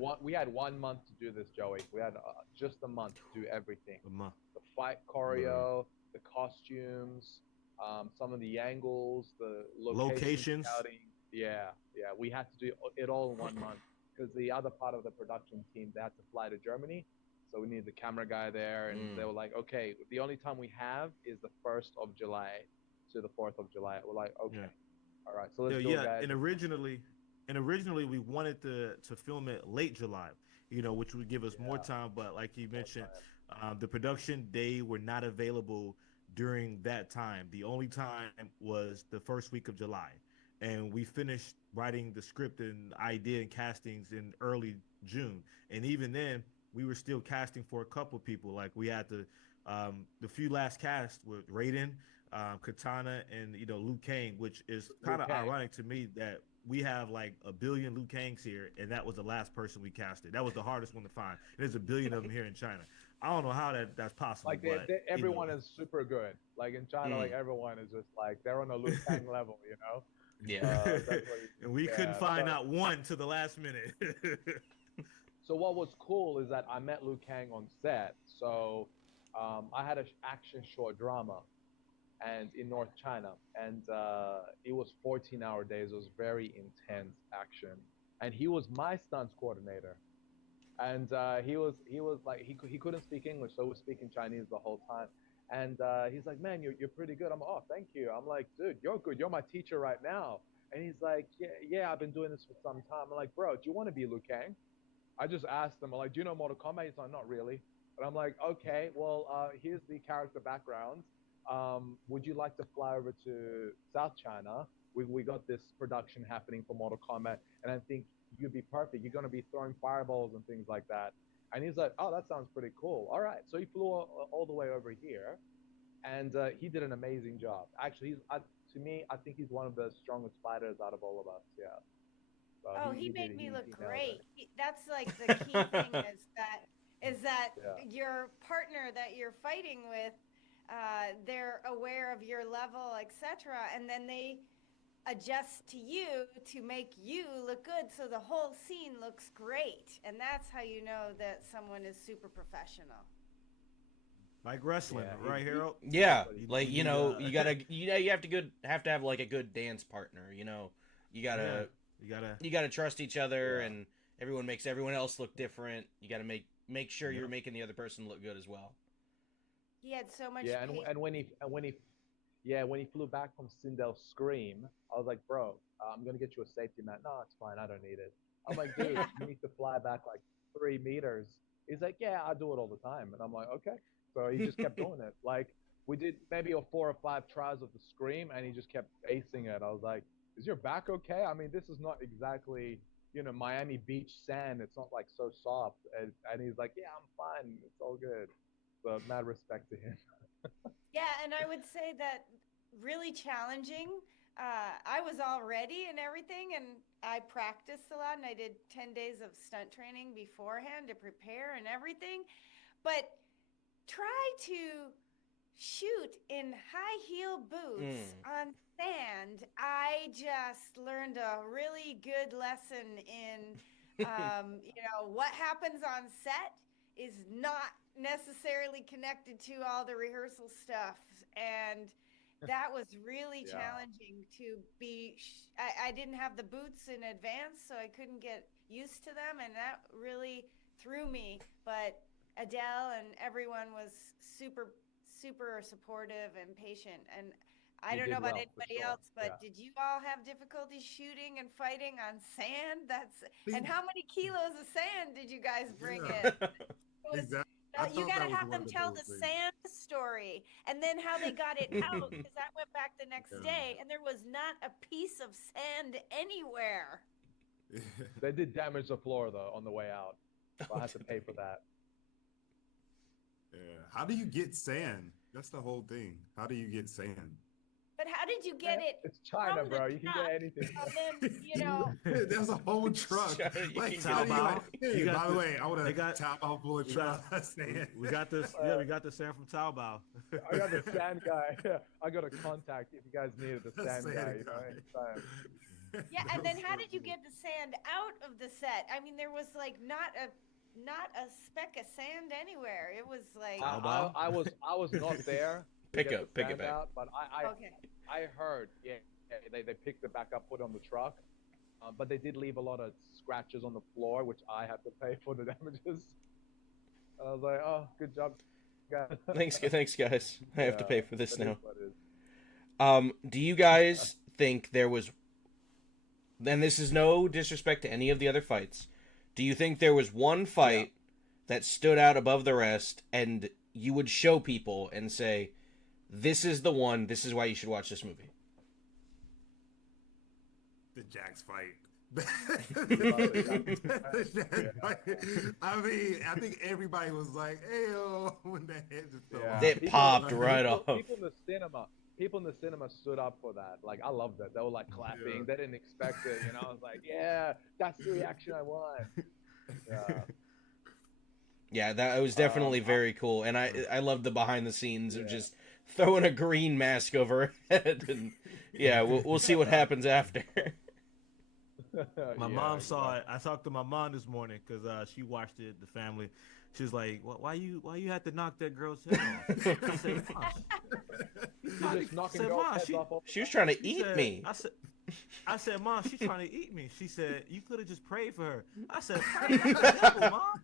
1 month to do this, Joey. We had just a month to do everything. A month. The fight choreo, the costumes, some of the angles, the Locations. scouting. Yeah, yeah. We had to do it all in 1 month because the other part of the production team, they had to fly to Germany. So we needed the camera guy there, and they were like, okay, the only time we have is the 1st of July to the 4th of July. We're like, okay, Yeah. all right, so let's do it, guys. And originally we wanted to film it late July, you know, which would give us more time. But like you mentioned, the production, they were not available during that time. The only time was the first week of July, and we finished writing the script and idea and castings in early June. And even then, we were still casting for a couple people. Like we had the few last cast with Raiden, Katana, and Liu Kang, which is kind of ironic to me that we have like a billion Liu Kangs here, and that was the last person we casted. That was the hardest one to find. There's a billion of them here in China. I don't know how that's possible. Like but everyone is super good. Like in China, like everyone is just like they're on a Liu Kang level, you know. Yeah. And we couldn't find out one to the last minute. So what was cool is that I met Liu Kang on set. So I had an action short drama, and in North China, and it was 14-hour days. It was very intense action, and he was my stunts coordinator. And he was like he couldn't speak English, so we were speaking Chinese the whole time. And he's like, man, you're pretty good. I'm like, oh, thank you. I'm like, dude, you're good. You're my teacher right now. And he's like, yeah, I've been doing this for some time. I'm like, bro, do you want to be Liu Kang? I just asked him, I'm like, do you know Mortal Kombat? He's like, not really. And I'm like, okay, well, here's the character background. Would you like to fly over to South China? We got this production happening for Mortal Kombat, and I think you'd be perfect. You're going to be throwing fireballs and things like that. And he's like, oh, that sounds pretty cool. All right. So he flew all the way over here, and he did an amazing job. Actually, to me, I think he's one of the strongest fighters out of all of us. Yeah. So he made me look he great. That's like the key thing is that your partner that you're fighting with, they're aware of your level, etc., and then they adjust to you to make you look good, so the whole scene looks great, and that's how you know that someone is super professional. Like wrestling, right, Harold? Yeah, like you gotta you have to have like a good dance partner. You gotta trust each other, and everyone makes everyone else look different. You gotta make sure you're making the other person look good as well. He had so much. Yeah, and when he flew back from Sindel's scream, I was like, bro, I'm gonna get you a safety mat. No, it's fine, I don't need it. I'm like, dude, you need to fly back like 3 meters. He's like, yeah, I do it all the time, and I'm like, okay. So he just kept doing it. Like we did maybe 4 or 5 tries of the scream, and he just kept acing it. I was like, is your back okay? I mean, this is not exactly Miami Beach sand. It's not like so soft. And he's like, yeah, I'm fine. It's all good. So mad respect to him. Yeah, and I would say that really challenging. I was all ready and everything, and I practiced a lot, and I did 10 days of stunt training beforehand to prepare and everything. But try to shoot in high heel boots on sand. I just learned a really good lesson in, what happens on set is not necessarily connected to all the rehearsal stuff. And that was really challenging to be. I didn't have the boots in advance, so I couldn't get used to them, and that really threw me. But Adele and everyone was super, super supportive and patient. And I You don't did know about well, for anybody sure. else, but Yeah. did you all have difficulty shooting and fighting on sand? And how many kilos of sand did you guys bring Yeah, in? It was, exactly. I you thought got that to was have one them of the tell coolest the things. sand story and then how they got it out, because I went back the next Yeah. day and there was not a piece of sand anywhere. They did damage the floor though on the way out. So I had to pay for that. Yeah. How do you get sand? That's the whole thing. How do you get sand? But how did you get it It's China, from the bro. You can truck? get anything. And then, There's a whole truck. China, you Like, can how get do you like, Taobao. hey, You got by the the- way, I want they a got- Taobao full of we got- trust. we got this. Yeah, we got the sand from Taobao. I got the sand guy. I got a contact if you guys needed the sand guy. You know, guy. anytime. yeah, and then how did you get the sand out of the set? I mean, there was like not a speck of sand anywhere. It was like Taobao? I was not there. to Pick get up- the pick it sand back. out, but okay. I heard, yeah, they picked it back up, put it on the truck, but they did leave a lot of scratches on the floor, which I had to pay for the damages. And I was like, oh, good job, guys. Thanks, guys. I have to Yeah, pay for this it is now. what it is. Do you guys think there was? And this is no disrespect to any of the other fights. Do you think there was one fight that stood out above the rest, and you would show people and say, "This is the one. This is why you should watch this movie"? The Jax fight. I mean, I think everybody was like, "Ayo," when the head just fell Yeah. off. It popped right people, off. People in the cinema stood up for that. Like, I loved it. They were like clapping. Yeah. They didn't expect it. You know, I was like, yeah, that's the reaction I want. Yeah. Yeah, that was definitely very cool, and I loved the behind the scenes of just throwing a green mask over her head, and yeah, we'll see what happens after. My mom saw it. I talked to my mom this morning because she watched it. The family. She was like, "Why you had to knock that girl's head off?" I said, "Mom, You're just knocking said, girls' "Mom, heads she- off all the She was time. trying to eat said- me. I said, Mom, she's trying to eat me." She said, "You could have just prayed for her." I said, "Pray for the devil, Mom."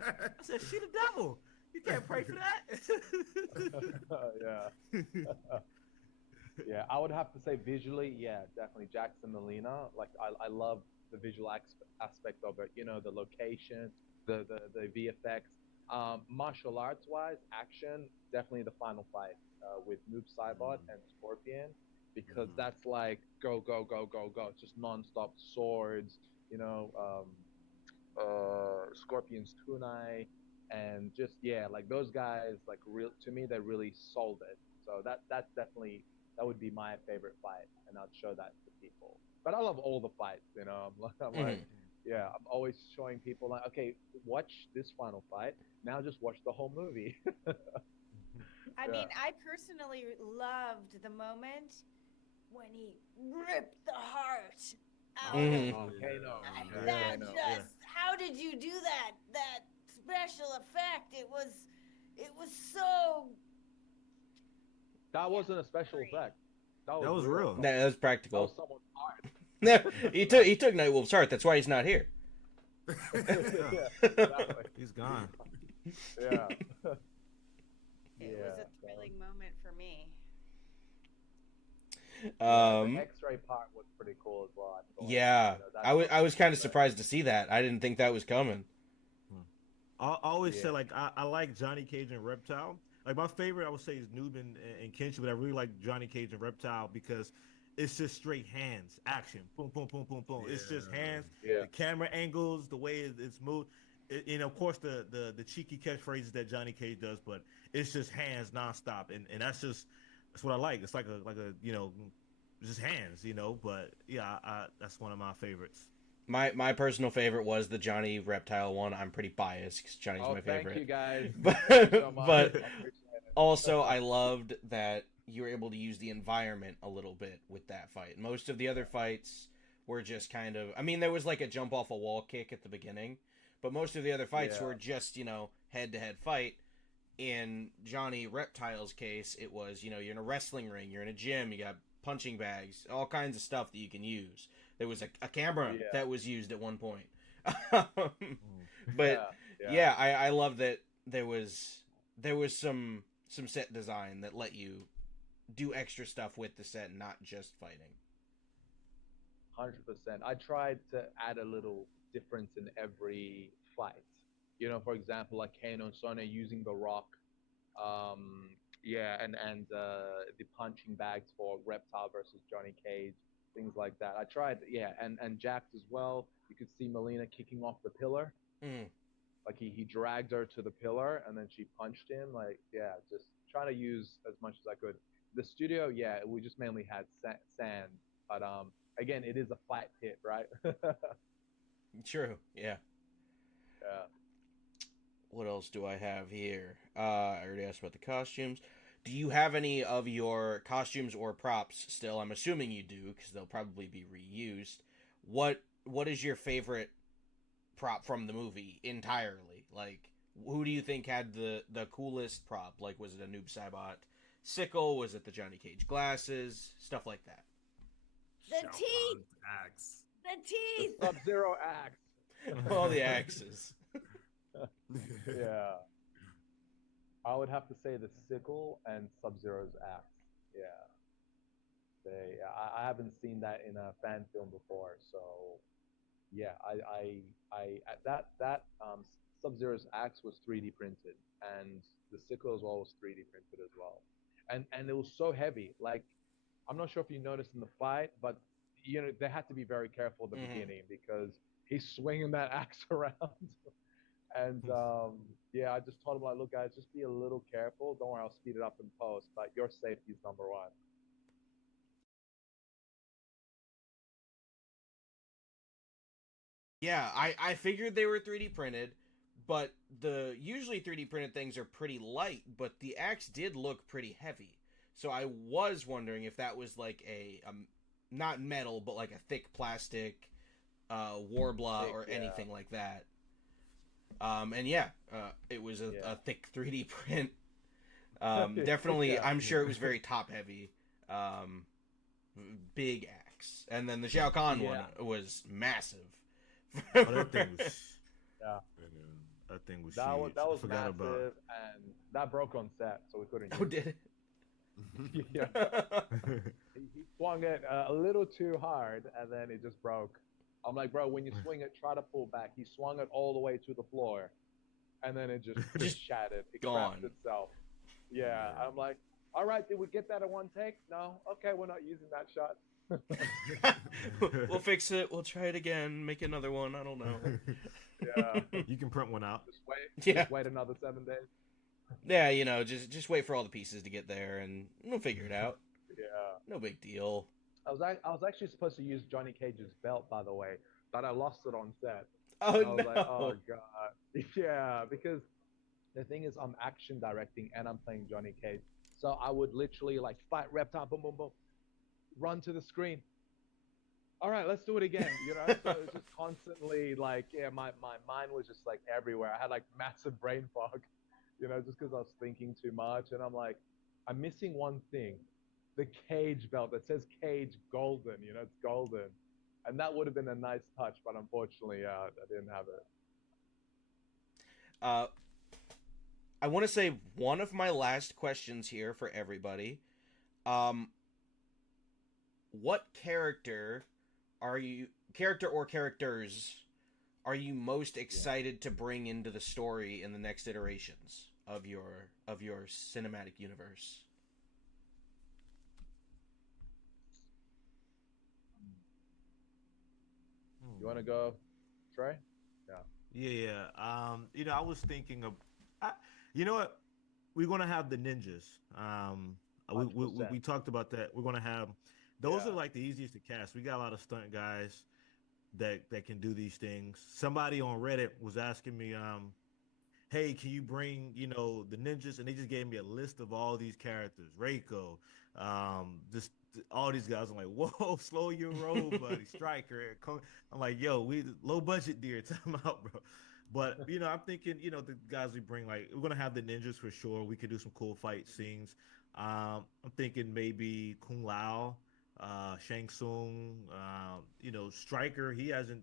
I said, "She the devil. You can't pray for that." Yeah. Yeah, I would have to say visually, yeah, definitely Jackson Molina. Like, I love the visual aspect of it. You know, the location, the VFX. Martial arts wise, action, definitely the final fight with Noob Saibot and Scorpion, because that's like go go go go go, just nonstop swords. You know, Scorpion's kunai, and just like those guys, like to me, they really sold it. So that's definitely, that would be my favorite fight, and I'd show that to people. But I love all the fights, you know. I'm like, yeah, I'm always showing people like, okay, watch this final fight. Now just watch the whole movie. I mean, I personally loved the moment when he ripped the heart out Mhm. of Kano. that. How did you do that? That special effect. It was so. That wasn't a special effect. That was real. That was That practical. was someone's heart. he took Nightwolf's heart. That's why he's not here. Yeah, exactly. He's gone. Yeah. It was a thrilling moment for me. The X-ray part was pretty cool as well. I thought. Yeah, You know, I was kind of surprised to see that. I didn't think that was coming. I always say, like, I like Johnny Cage and Reptile. Like, my favorite, I would say, is Noob and Kenshin, but I really like Johnny Cage and Reptile because it's just straight hands, action, boom, boom, boom, boom, boom. It's just hands, the camera angles, the way it's moved. You know, of course, the cheeky catchphrases that Johnny Cage does, but it's just hands nonstop, and that's what I like. It's like a you know, just hands, you know. But yeah, that's one of my favorites. My personal favorite was the Johnny Reptile one. I'm pretty biased because Johnny's my favorite. Thank you guys. But, Thank you so much. but I appreciate it. also, I loved that you were able to use the environment a little bit with that fight. Most of the other fights were just kind of, I mean, there was like a jump off a wall kick at the beginning, but most of the other fights were just, you know, head-to-head fight. In Johnny Reptile's case, it was, you know, you're in a wrestling ring, you're in a gym, you got punching bags, all kinds of stuff that you can use. There was a camera that was used at one point. But I love that there was some set design that let you do extra stuff with the set, not just fighting. 100%. I tried to add a little difference in every fight. You know, for example, like Kano and Sonya using the rock. Yeah, and the punching bags for Reptile versus Johnny Cage, things like that. I tried, yeah, and Jax as well. You could see Melina kicking off the pillar. Mm. Like he dragged her to the pillar and then she punched him. Like, yeah, just trying to use as much as I could. The studio, yeah, we just mainly had sand, but again, it is a fight pit, right? True. Yeah. Yeah. What else do I have here? I already asked about the costumes. Do you have any of your costumes or props still? I'm assuming you do, because they'll probably be reused. What is your favorite prop from the movie entirely? Like, who do you think had the coolest prop? Like, was it a Noob Saibot sickle? Was it the Johnny Cage glasses? Stuff like that. The Shao teeth! Kahn's axe. The teeth! Sub-Zero axe. All the axes. Yeah. I would have to say the sickle and Sub-Zero's axe. Yeah. I haven't seen that in a fan film before, so yeah, that Sub-Zero's axe was 3D printed, and the sickle as well was 3D printed as well, and it was so heavy. Like, I'm not sure if you noticed in the fight, but you know they had to be very careful at the Mhm. beginning because he's swinging that axe around. And yeah, I just told him like, look, guys, just be a little careful. Don't worry, I'll speed it up in post, but your safety is number one. Yeah, I figured they were 3D printed, but the usually 3D printed things are pretty light, but the axe did look pretty heavy. So I was wondering if that was like not metal, but like a thick plastic Warbler Thick, or yeah. anything like that. And yeah, it was Yeah. a thick 3D print. Definitely, Yeah. I'm sure it was very top heavy. Um, Big axe, and then the Shao Kahn Yeah. one was massive. Oh, that thing was. Yeah. That thing was That was huge. that I was forgot massive, about. and that broke on set, so we couldn't Oh, use did it? it. Yeah. He swung it a little too hard, and then it just broke. I'm like, bro, when you swing it, try to pull back. He swung it all the way to the floor, and then it just Just shattered. It gone. cracked itself. Yeah, I'm like, all right, did we get that in one take? No, okay, we're not using that shot. We'll fix it. We'll try it again. Make another one. I don't know. Yeah, You can print one out. just wait. Yeah. Just wait another 7 days. Yeah, you know, just wait for all the pieces to get there, and we'll figure it out. Yeah. No big deal. I was actually supposed to use Johnny Cage's belt, by the way, but I lost it on set. Oh And I was no! like, oh god. Yeah, because the thing is, I'm action directing and I'm playing Johnny Cage, so I would literally like fight reptile, boom, boom, boom, run to the screen. All right, let's do it again. You know, so it's just constantly like, yeah, my mind was just like everywhere. I had like massive brain fog, you know, just because I was thinking too much. And I'm like, I'm missing one thing, the Cage belt that says Cage Golden. You know, it's golden, and that would have been a nice touch, but unfortunately, I didn't have it. uh, I want to say one of my last questions here for everybody. Um, what character or characters are you most excited to bring into the story in the next iterations of your cinematic universe? You want to go, Trey? Yeah. Yeah. I was thinking of, I, you know what? We're gonna have the ninjas. We 100%. talked about that. We're gonna have those Yeah. are like the easiest to cast. We got a lot of stunt guys that can do these things. Somebody on Reddit was asking me, hey, can you bring, the ninjas? And they just gave me a list of all these characters, Reiko, just all these guys. I'm like, whoa, slow your roll, buddy. Striker. I'm like, yo, we low budget deer. Time out, bro. But I'm thinking, the guys we bring, like, we're gonna have the ninjas for sure. We could do some cool fight scenes. I'm thinking maybe Kung Lao, Shang Tsung, Striker. He hasn't.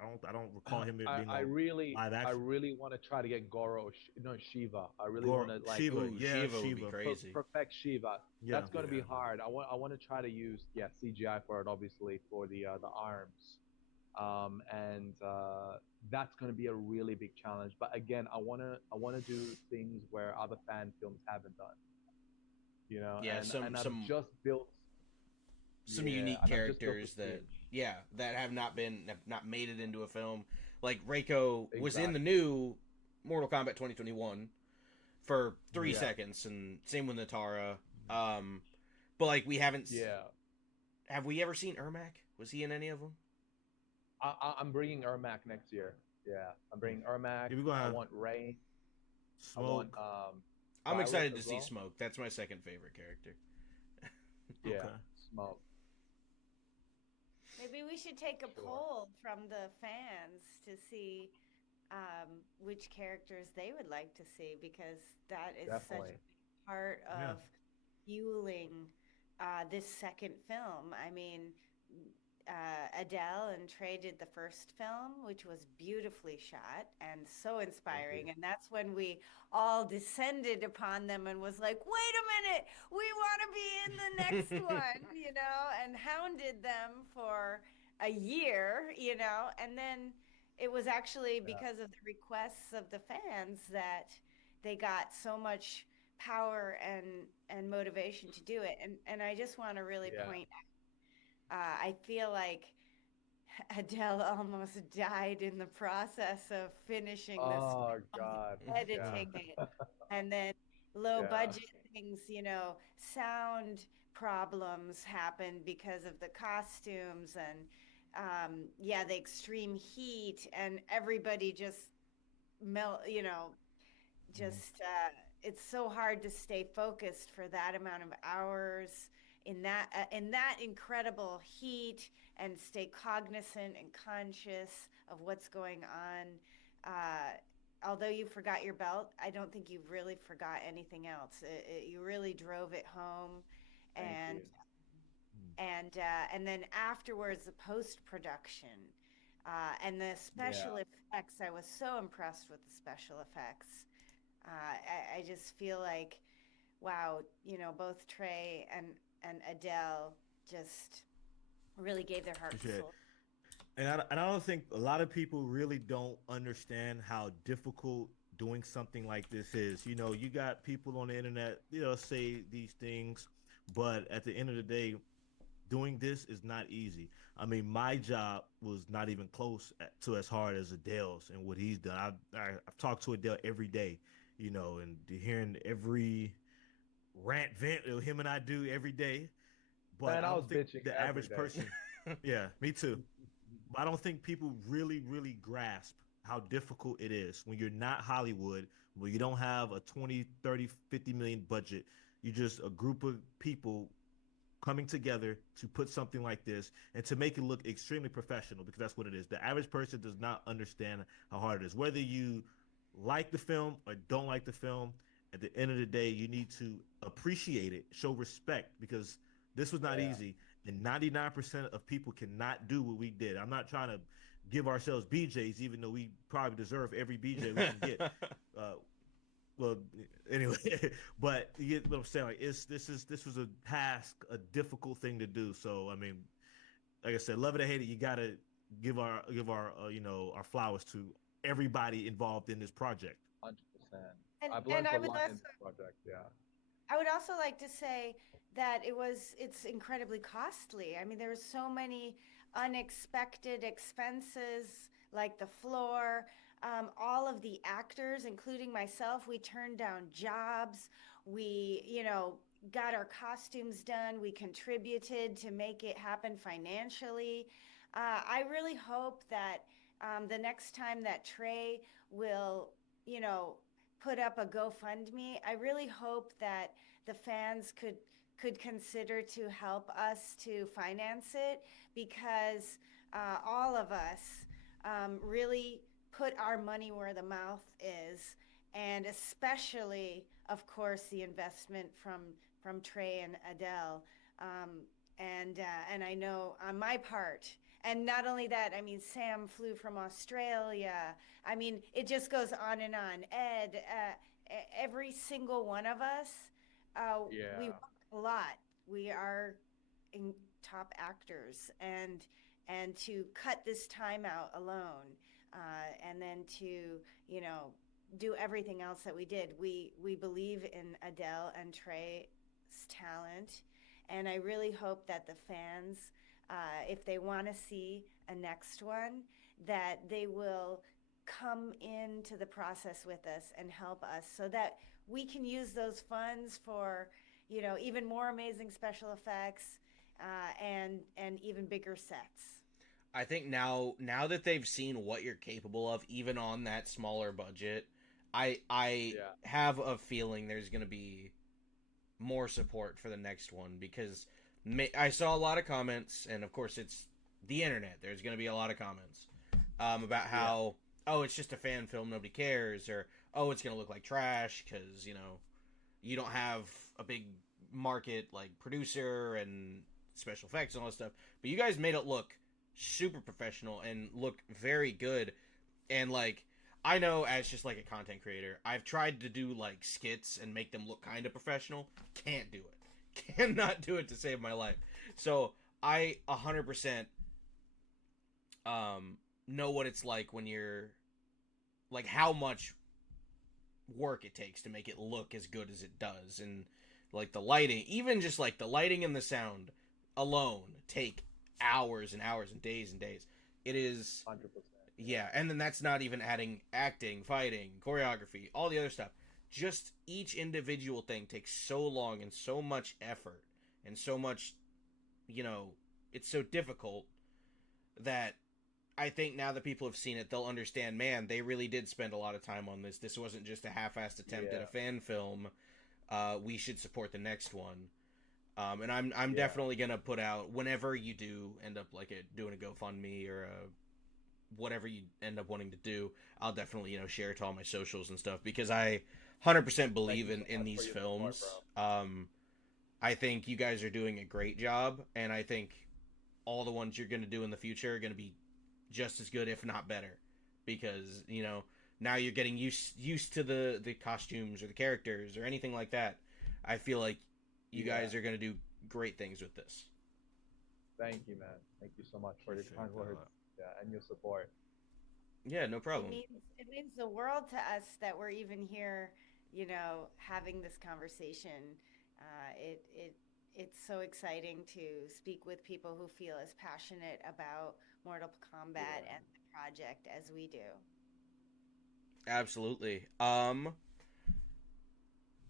I don't recall him being I on really, live I action. really want to try to get Goro, no Shiva. I really want to like Shiva, Ooh, yeah, Shiva would be Shiva, crazy. perfect Shiva. yeah, That's going to be Yeah. hard. I want to try to use CGI for it, obviously for the arms, and that's going to be a really big challenge. But again, I want to do things where other fan films haven't done, Yeah, and I've just built, some yeah, unique and I've just built a characters that bridge. that have not made it into a film. Like Reiko was in the Exactly. new Mortal Kombat 2021 for 3 Yeah. seconds, and same with Natara. But like we haven't. Yeah. Have we ever seen Ermac? Was he in any of them? I'm bringing Ermac next year. Yeah, I'm bringing Ermac. Yeah, we're gonna I have want Rain. I want Smoke. I'm Violet excited to as see well. Smoke. That's my second favorite character. Yeah, Okay. Smoke. Maybe we should take a Sure. poll from the fans to see which characters they would like to see, because that is such Definitely. a part Yeah. of fueling this second film. I mean, Adele and Trey did the first film, which was beautifully shot and so Thank you. inspiring. And that's when we all descended upon them and was like, wait a minute, we want to be in the next one, and hounded them for a year, and then it was actually Yeah. because of the requests of the fans that they got so much power and motivation to do it. And I just want to really Yeah. point I feel like Adele almost died in the process of finishing this Oh film, God. Yeah. editing it, and then low Yeah. budget things, sound problems happened because of the costumes and the extreme heat, and everybody just melt, just it's so hard to stay focused for that amount of hours in that incredible heat, and stay cognizant and conscious of what's going on. Although you forgot your belt, I don't think you really forgot anything else. You really drove it home. Thank and you. and then afterwards, the post production, and the Yeah. special effects. I was so impressed with the special effects. I just feel like, wow, both Trey and Adele just really gave their heart and Appreciate it. soul. And I don't think a lot of people really don't understand how difficult doing something like this is. You got people on the internet, say these things, but at the end of the day, doing this is not easy. I mean, my job was not even close to as hard as Adele's and what he's done. I've talked to Adele every day, and hearing every rant vent that him and I do every day. But Man, I I was don't think bitching the every average day. person, yeah, me too. But I don't think people really, really grasp how difficult it is when you're not Hollywood, when you don't have a 20, 30, 50 million budget. You're just a group of people coming together to put something like this and to make it look extremely professional, because that's what it is. The average person does not understand how hard it is. Whether you like the film or don't like the film, at the end of the day, you need to appreciate it, show respect, because this was not Yeah. easy. And 99% of people cannot do what we did. I'm not trying to give ourselves BJs, even though we probably deserve every BJ we can get. Uh, well, anyway, but you get what I'm saying. Like, this was a task, a difficult thing to do. So, I mean, like I said, love it or hate it, you gotta give our our flowers to everybody involved in this project. 100%. And I've and learned I a would lot in also this project. Yeah. I would also like to say that it's incredibly costly. I mean, there were so many unexpected expenses, like the floor. All of the actors, including myself, we turned down jobs. We, got our costumes done. We contributed to make it happen financially. I really hope that the next time that Trey will, you know, put up a GoFundMe, I really hope that the fans could consider to help us to finance it, because all of us really put our money where the mouth is, and especially, of course, the investment from Trey and Adele. And I know on my part And not only that, I mean, Sam flew from Australia. I mean, it just goes on and on. Ed, every single one of us, we Yeah. work a lot. We are in top actors, and to cut this time out alone, and then to do everything else that we did. We believe in Adele and Trey's talent, and I really hope that the fans, if they want to see a next one, that they will come into the process with us and help us so that we can use those funds for even more amazing special effects, and even bigger sets. I think now that they've seen what you're capable of, even on that smaller budget, I Yeah. have a feeling there's gonna be more support for the next one because I saw a lot of comments, and of course it's the internet. There's gonna be a lot of comments about how it's just a fan film, nobody cares, or it's gonna look like trash because you don't have a big market like producer and special effects and all that stuff. But you guys made it look super professional and look very good. And like, I know as just like a content creator, I've tried to do like skits and make them look kind of professional. Can't do it. Cannot do it to save my life. So I 100% know what it's like when you're like how much work it takes to make it look as good as it does, and like the lighting, even just like the lighting and the sound alone take hours and hours and days. It is 100%. yeah, and then that's not even adding acting, fighting, choreography, all the other stuff. Just each individual thing takes so long and so much effort and so much, it's so difficult that I think now that people have seen it, they'll understand, man, they really did spend a lot of time on this. This wasn't just a half-assed attempt at a fan film. We should support the next one. And I'm definitely going to put out, whenever you do end up like doing a GoFundMe or whatever you end up wanting to do, I'll definitely, share it to all my socials and stuff, because I 100% believe in these films. I think you guys are doing a great job, and I think all the ones you're going to do in the future are going to be just as good, if not better, because now you're getting used to the costumes or the characters or anything like that. I feel like you guys are going to do great things with this. Thank you, man. Thank you so much for your kind words. Yeah, and your support. Yeah, no problem. It means the world to us that we're even here, having this conversation. It's so exciting to speak with people who feel as passionate about Mortal Kombat and the project as we do. Absolutely.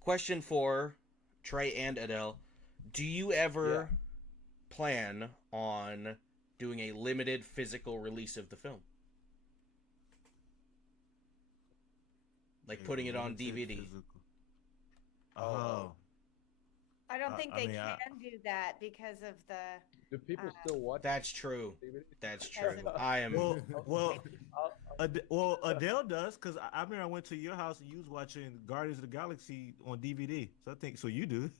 Question for Trey and Adele: do you ever plan on doing a limited physical release of the film, like putting it on DVD? Oh. I don't think they can do that because of the. Do people still watch? That's true. DVD? That's true. Because I am. Well, Adele does, because I remember I went to your house and you was watching Guardians of the Galaxy on DVD. So I think you do.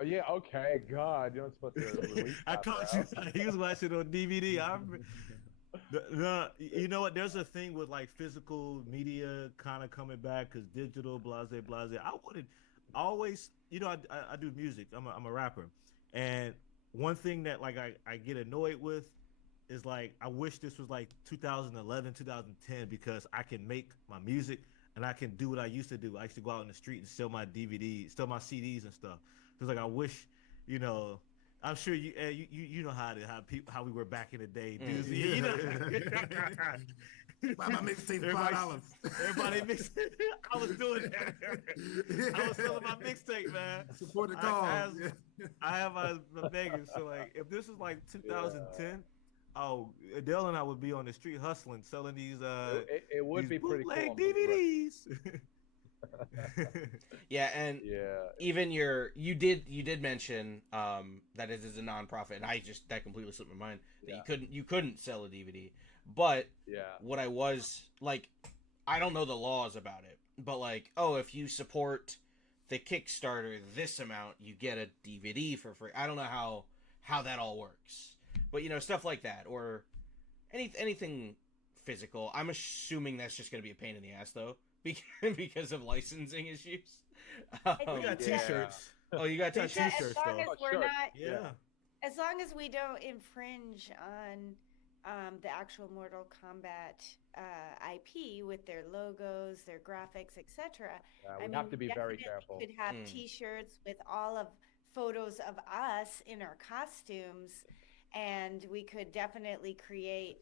Oh, yeah. Okay. God, you're not supposed to release I that, caught bro. you. He was watching on DVD. No, you know what? There's a thing with like physical media kind of coming back because digital, blase. I wanted always, I do music. I'm a rapper, and one thing that like I get annoyed with is like I wish this was like 2011, 2010, because I can make my music and I can do what I used to do. I used to go out in the street and sell my DVDs, sell my CDs and stuff. Because like I wish, I'm sure you know how we were back in the day, dudes. You know, Buy my mixtape $5. Everybody mix. I was doing that. I was selling my mixtape, man. Support the cause. I have my begging. So like, if this was like 2010, Adele and I would be on the street hustling, selling these. It would these be pretty cool. bootleg DVDs. Yeah, and even you did mention that it is a nonprofit, and that completely slipped my mind that you couldn't sell a DVD. But what I was like, I don't know the laws about it, but like, if you support the Kickstarter this amount, you get a DVD for free. I don't know how that all works. But stuff like that, or anything physical. I'm assuming that's just going to be a pain in the ass though, because of licensing issues. We got Yeah. T-shirts. Oh, you got We got t-shirts? T-shirts. As long as Oh, we're sure. not, Yeah. as long as we don't infringe on the actual Mortal Kombat IP with their logos, their graphics, etc. We have to be very definitely careful. could have T-shirts with all of photos of us in our costumes, and we could definitely create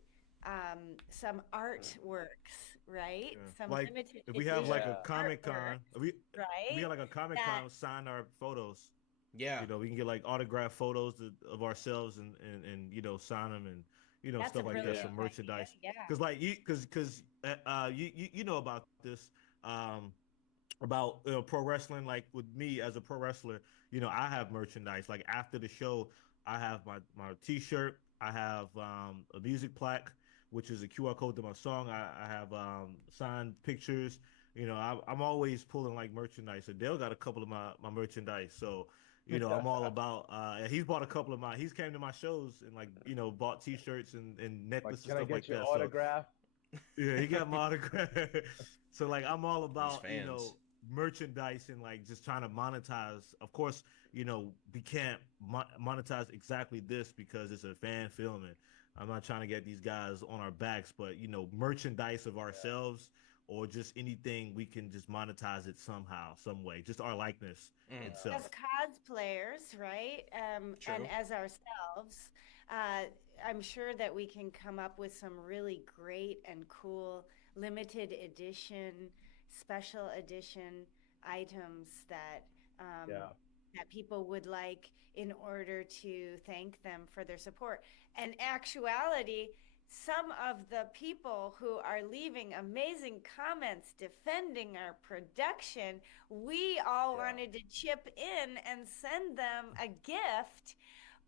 some artworks, right? Yeah. Some Like limited if we have like a Yeah. Comic Con, if we right? have like a Comic Con sign our photos. Yeah. We can get like autographed photos of ourselves and sign them and That's stuff a like really that, good some merchandise. idea, yeah. Because like you know about this about pro wrestling. Like with me as a pro wrestler, I have merchandise. Like after the show, I have my T-shirt. I have a music plaque, which is a QR code to my song. I have signed pictures. I'm always pulling like merchandise. Adele got a couple of my merchandise. So, I'm all about. He's bought a couple of he's came to my shows and like bought T-shirts and Like, necklaces can I and stuff get like your that. autograph? So yeah, he got my autograph. So like I'm all about fans. merchandise and like just trying to monetize. Of course, we can't monetize exactly this because it's a fan film and I'm not trying to get these guys on our backs, but merchandise of ourselves or just anything we can just monetize it somehow, some way, just our likeness itself. As cosplayers, right? True. And as ourselves, I'm sure that we can come up with some really great and cool limited edition, special edition items that Yeah. that people would like in order to thank them for their support. And actuality, some of the people who are leaving amazing comments defending our production, we all wanted to chip in and send them a gift,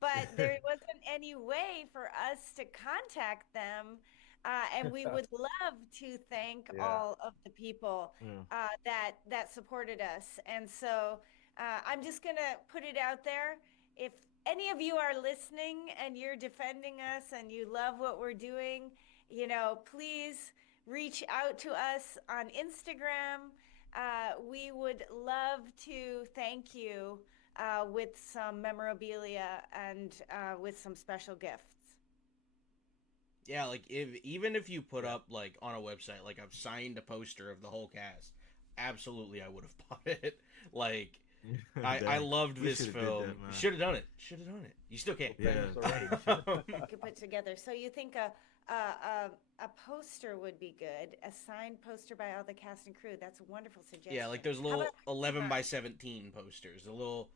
but there wasn't any way for us to contact them. And we would love to thank Yeah. all of the people Yeah. that supported us. And so I'm just gonna put it out there. If any of you are listening and you're defending us and you love what we're doing, please reach out to us on Instagram. We would love to thank you with some memorabilia and with some special gifts. Yeah, like even if you put up like on a website like I've signed a poster of the whole cast, absolutely I would have bought it. Like I loved this film. Should have done it. Should have done it. You still can't. Yeah. You could put together. So you think a poster would be good? A signed poster by all the cast and crew. That's a wonderful suggestion. Yeah, like those little 11 by 17 posters, the little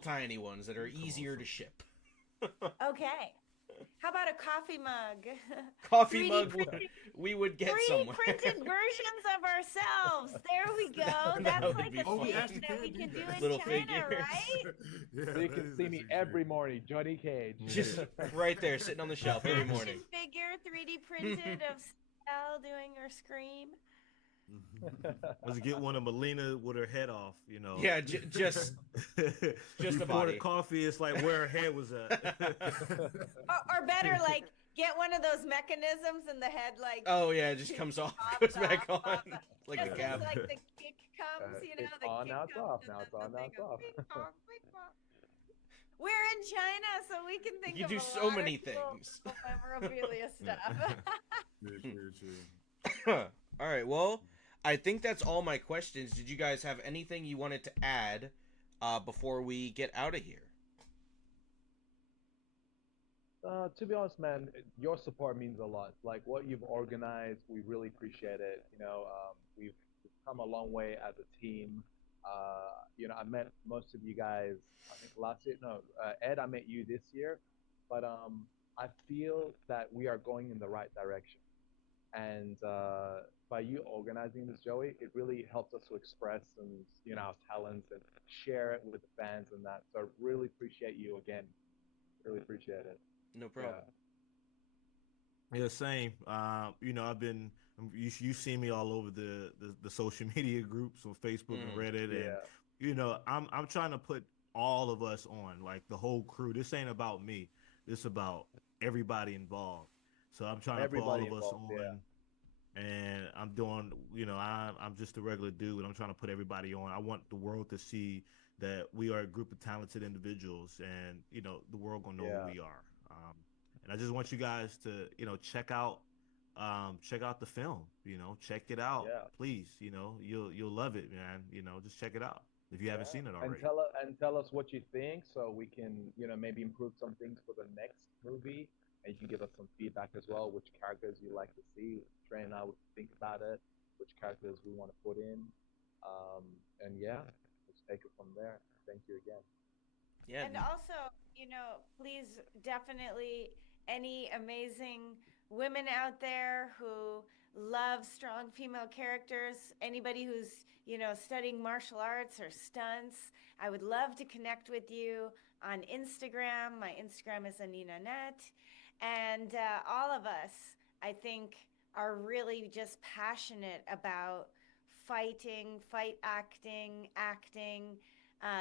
tiny ones that are easier to ship. Okay. How about a coffee mug? Coffee mug we would get 3D somewhere. printed versions of ourselves. There we go. That's would like be a fun. thing that we can do in Little China, figures. right? Yeah, So you can see me every morning, Johnny Cage. Just right there, sitting on the shelf every morning. Action figure 3D printed of Stell doing her scream. Let's get one of Melina with her head off, Yeah, just Before a body. the coffee, it's like where her head was at. Or better, like get one of those mechanisms in the head, like Oh yeah, it just comes off, goes back on, like just a as cap. like the kick comes, It's the on, kick now it's comes, off, and now then it's on, the now thing it's goes, off. "Ping pong, ping pong." We're in China, so we can think You of do a so lot many of cool things. memorabilia stuff. True. All right, well, I think that's all my questions. Did you guys have anything you wanted to add before we get out of here? To be honest, man, your support means a lot. Like what you've organized, we really appreciate it. We've come a long way as a team. I met most of you guys, I think last year. No, Ed, I met you this year, but I feel that we are going in the right direction. And by you organizing this, Joey, it really helps us to express and our talents and share it with the fans and that. So I really appreciate you again. Really appreciate it. No problem. Yeah, same. I've been you see me all over the social media groups on Facebook and Reddit, and I'm trying to put all of us on, like the whole crew. This ain't about me. This about everybody involved. So I'm trying to put all Everybody of us involved. Yeah. on, and I'm doing, I'm just a regular dude, and I'm trying to put everybody on. I want the world to see that we are a group of talented individuals, and the world gonna know Yeah. who we are. And I just want you guys to, check out the film. Check it out, Yeah. please. You'll love it, man. Just check it out if you haven't Yeah. seen it And already. tell us what you think, so we can maybe improve some things for the next movie, and you can give us some feedback as well. Which characters you like to see? Trey and I would think about it. Which characters we want to put in, and yeah, let's take it from there. Thank you again. Yeah. And also, please definitely any amazing women out there who love strong female characters, anybody who's, studying martial arts or stunts, I would love to connect with you on Instagram. My Instagram is Anina Net. And all of us, I think, are really just passionate about fighting, fight acting,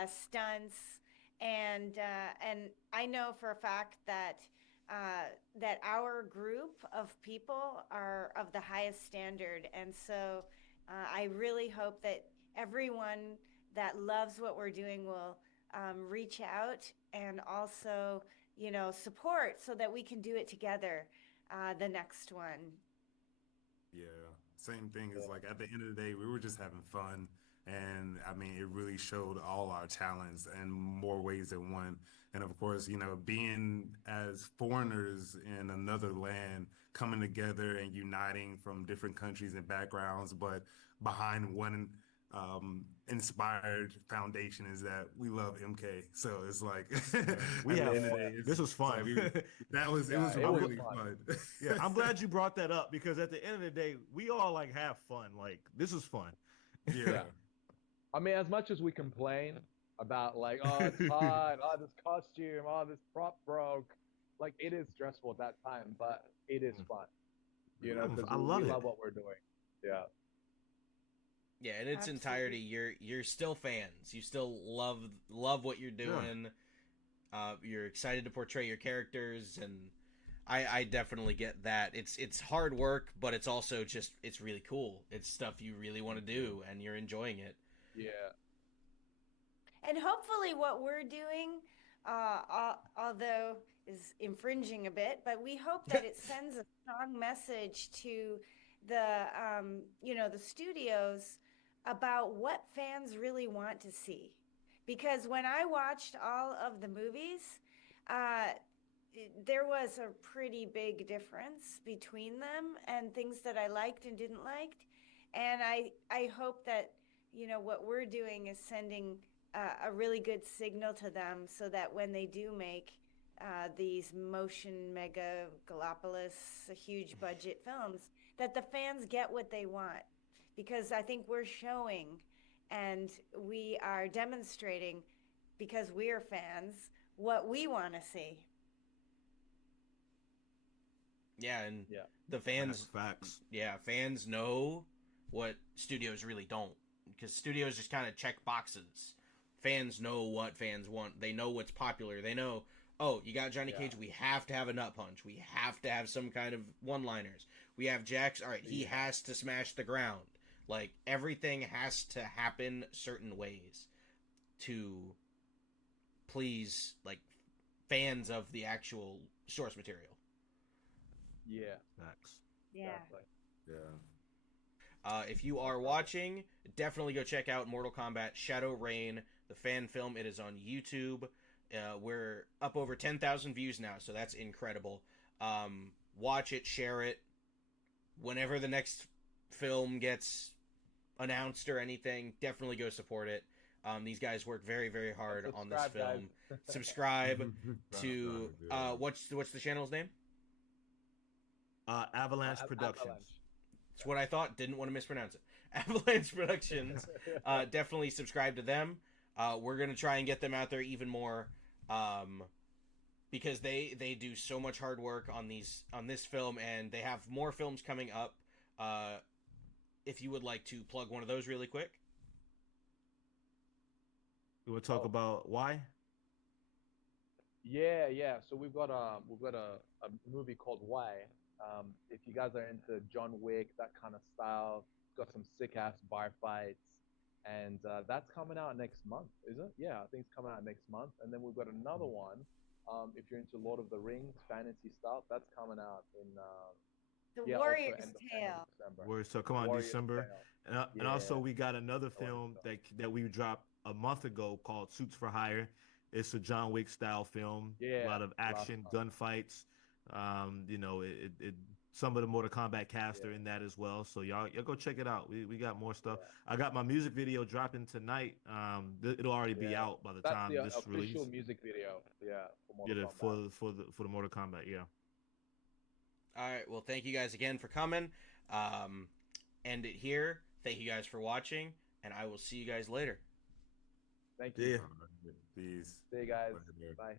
stunts, and I know for a fact that that our group of people are of the highest standard, and so I really hope that everyone that loves what we're doing will reach out and also support so that we can do it together. The next one. Yeah, same thing is Yeah. like at the end of the day, we were just having fun. And I mean, it really showed all our talents in more ways than one. And of course, being as foreigners in another land, coming together and uniting from different countries and backgrounds, but behind one inspired foundation is that we love MK. So it's like, We at the have end of the fun. day, This was fun. it was it was really fun. fun. Yeah, I'm glad you brought that up because at the end of the day, we all like have fun. Like this was fun. Yeah. I mean, as much as we complain about like, oh, it's hot, oh, this costume, oh, this prop broke, like it is stressful at that time, but it is fun, because I love we it. love what we're doing. Yeah. Yeah, in its entirety, you're still fans. You still love what you're doing. You're excited to portray your characters, and I definitely get that. It's hard work, but it's also just it's really cool. It's stuff you really want to do, and you're enjoying it. Yeah. And hopefully, what we're doing, although is infringing a bit, but we hope that it sends a strong message to the studios about what fans really want to see. Because when I watched all of the movies, uh, there was a pretty big difference between them and things that I liked and didn't like. And I hope that what we're doing is sending a really good signal to them so that when they do make these motion mega Galapagos huge budget films, that the fans get what they want, because I think we're showing and we are demonstrating, because we're fans, what we want to see. Yeah, and Yeah. the fans, Facts. yeah, fans know what studios really don't, because studios just kind of check boxes. Fans know what fans want. They know what's popular. They know, oh, you got Johnny Cage, we have to have a nut punch. We have to have some kind of one-liners. We have Jax, all right, he has to smash the ground. Like, everything has to happen certain ways to please, like, fans of the actual source material. Yeah. Facts. Yeah. Exactly. Yeah. If you are watching, definitely go check out Mortal Kombat Shadow Reign, the fan film. It is on YouTube. We're up over 10,000 views now, so that's incredible. Watch it, share it. Whenever the next film gets announced or anything, definitely go support it. These guys work very, very hard on this film. Guys. Subscribe to what's the channel's name? Avalanche Productions. Avalanche. It's what I thought. Didn't want to mispronounce it. Avalanche Productions. Definitely subscribe to them. We're gonna try and get them out there even more, because they do so much hard work on this film, and they have more films coming up. If you would like to plug one of those really quick. You want to talk about why? Yeah. So we've got a movie called Why. If you guys are into John Wick, that kind of style, got some sick ass bar fights, and that's coming out next month, is it? Yeah, I think it's coming out next month. And then we've got another one. If you're into Lord of the Rings fantasy stuff, that's coming out in The yeah, also Warrior's end of Tale. December. So come on, Warrior's December, Tale. and also Yeah, we got another I like film that. that we dropped a month ago called Suits for Hire. It's a John Wick style film, a Yeah, lot of last action, month. gunfights. You know, some of the Mortal Kombat cast are Yeah, in that as well. So y'all go check it out. We got more stuff. yeah, I got my music video dropping tonight. It'll already be yeah. out by the That's time the this official release. music video. Yeah, for Yeah, Mortal Kombat. for the Mortal Kombat. Yeah. All right. Well, thank you guys again for coming. Um, End it here. Thank you guys for watching, and I will see you guys later. Thank Yeah. you. Peace. See you guys. Later. Bye.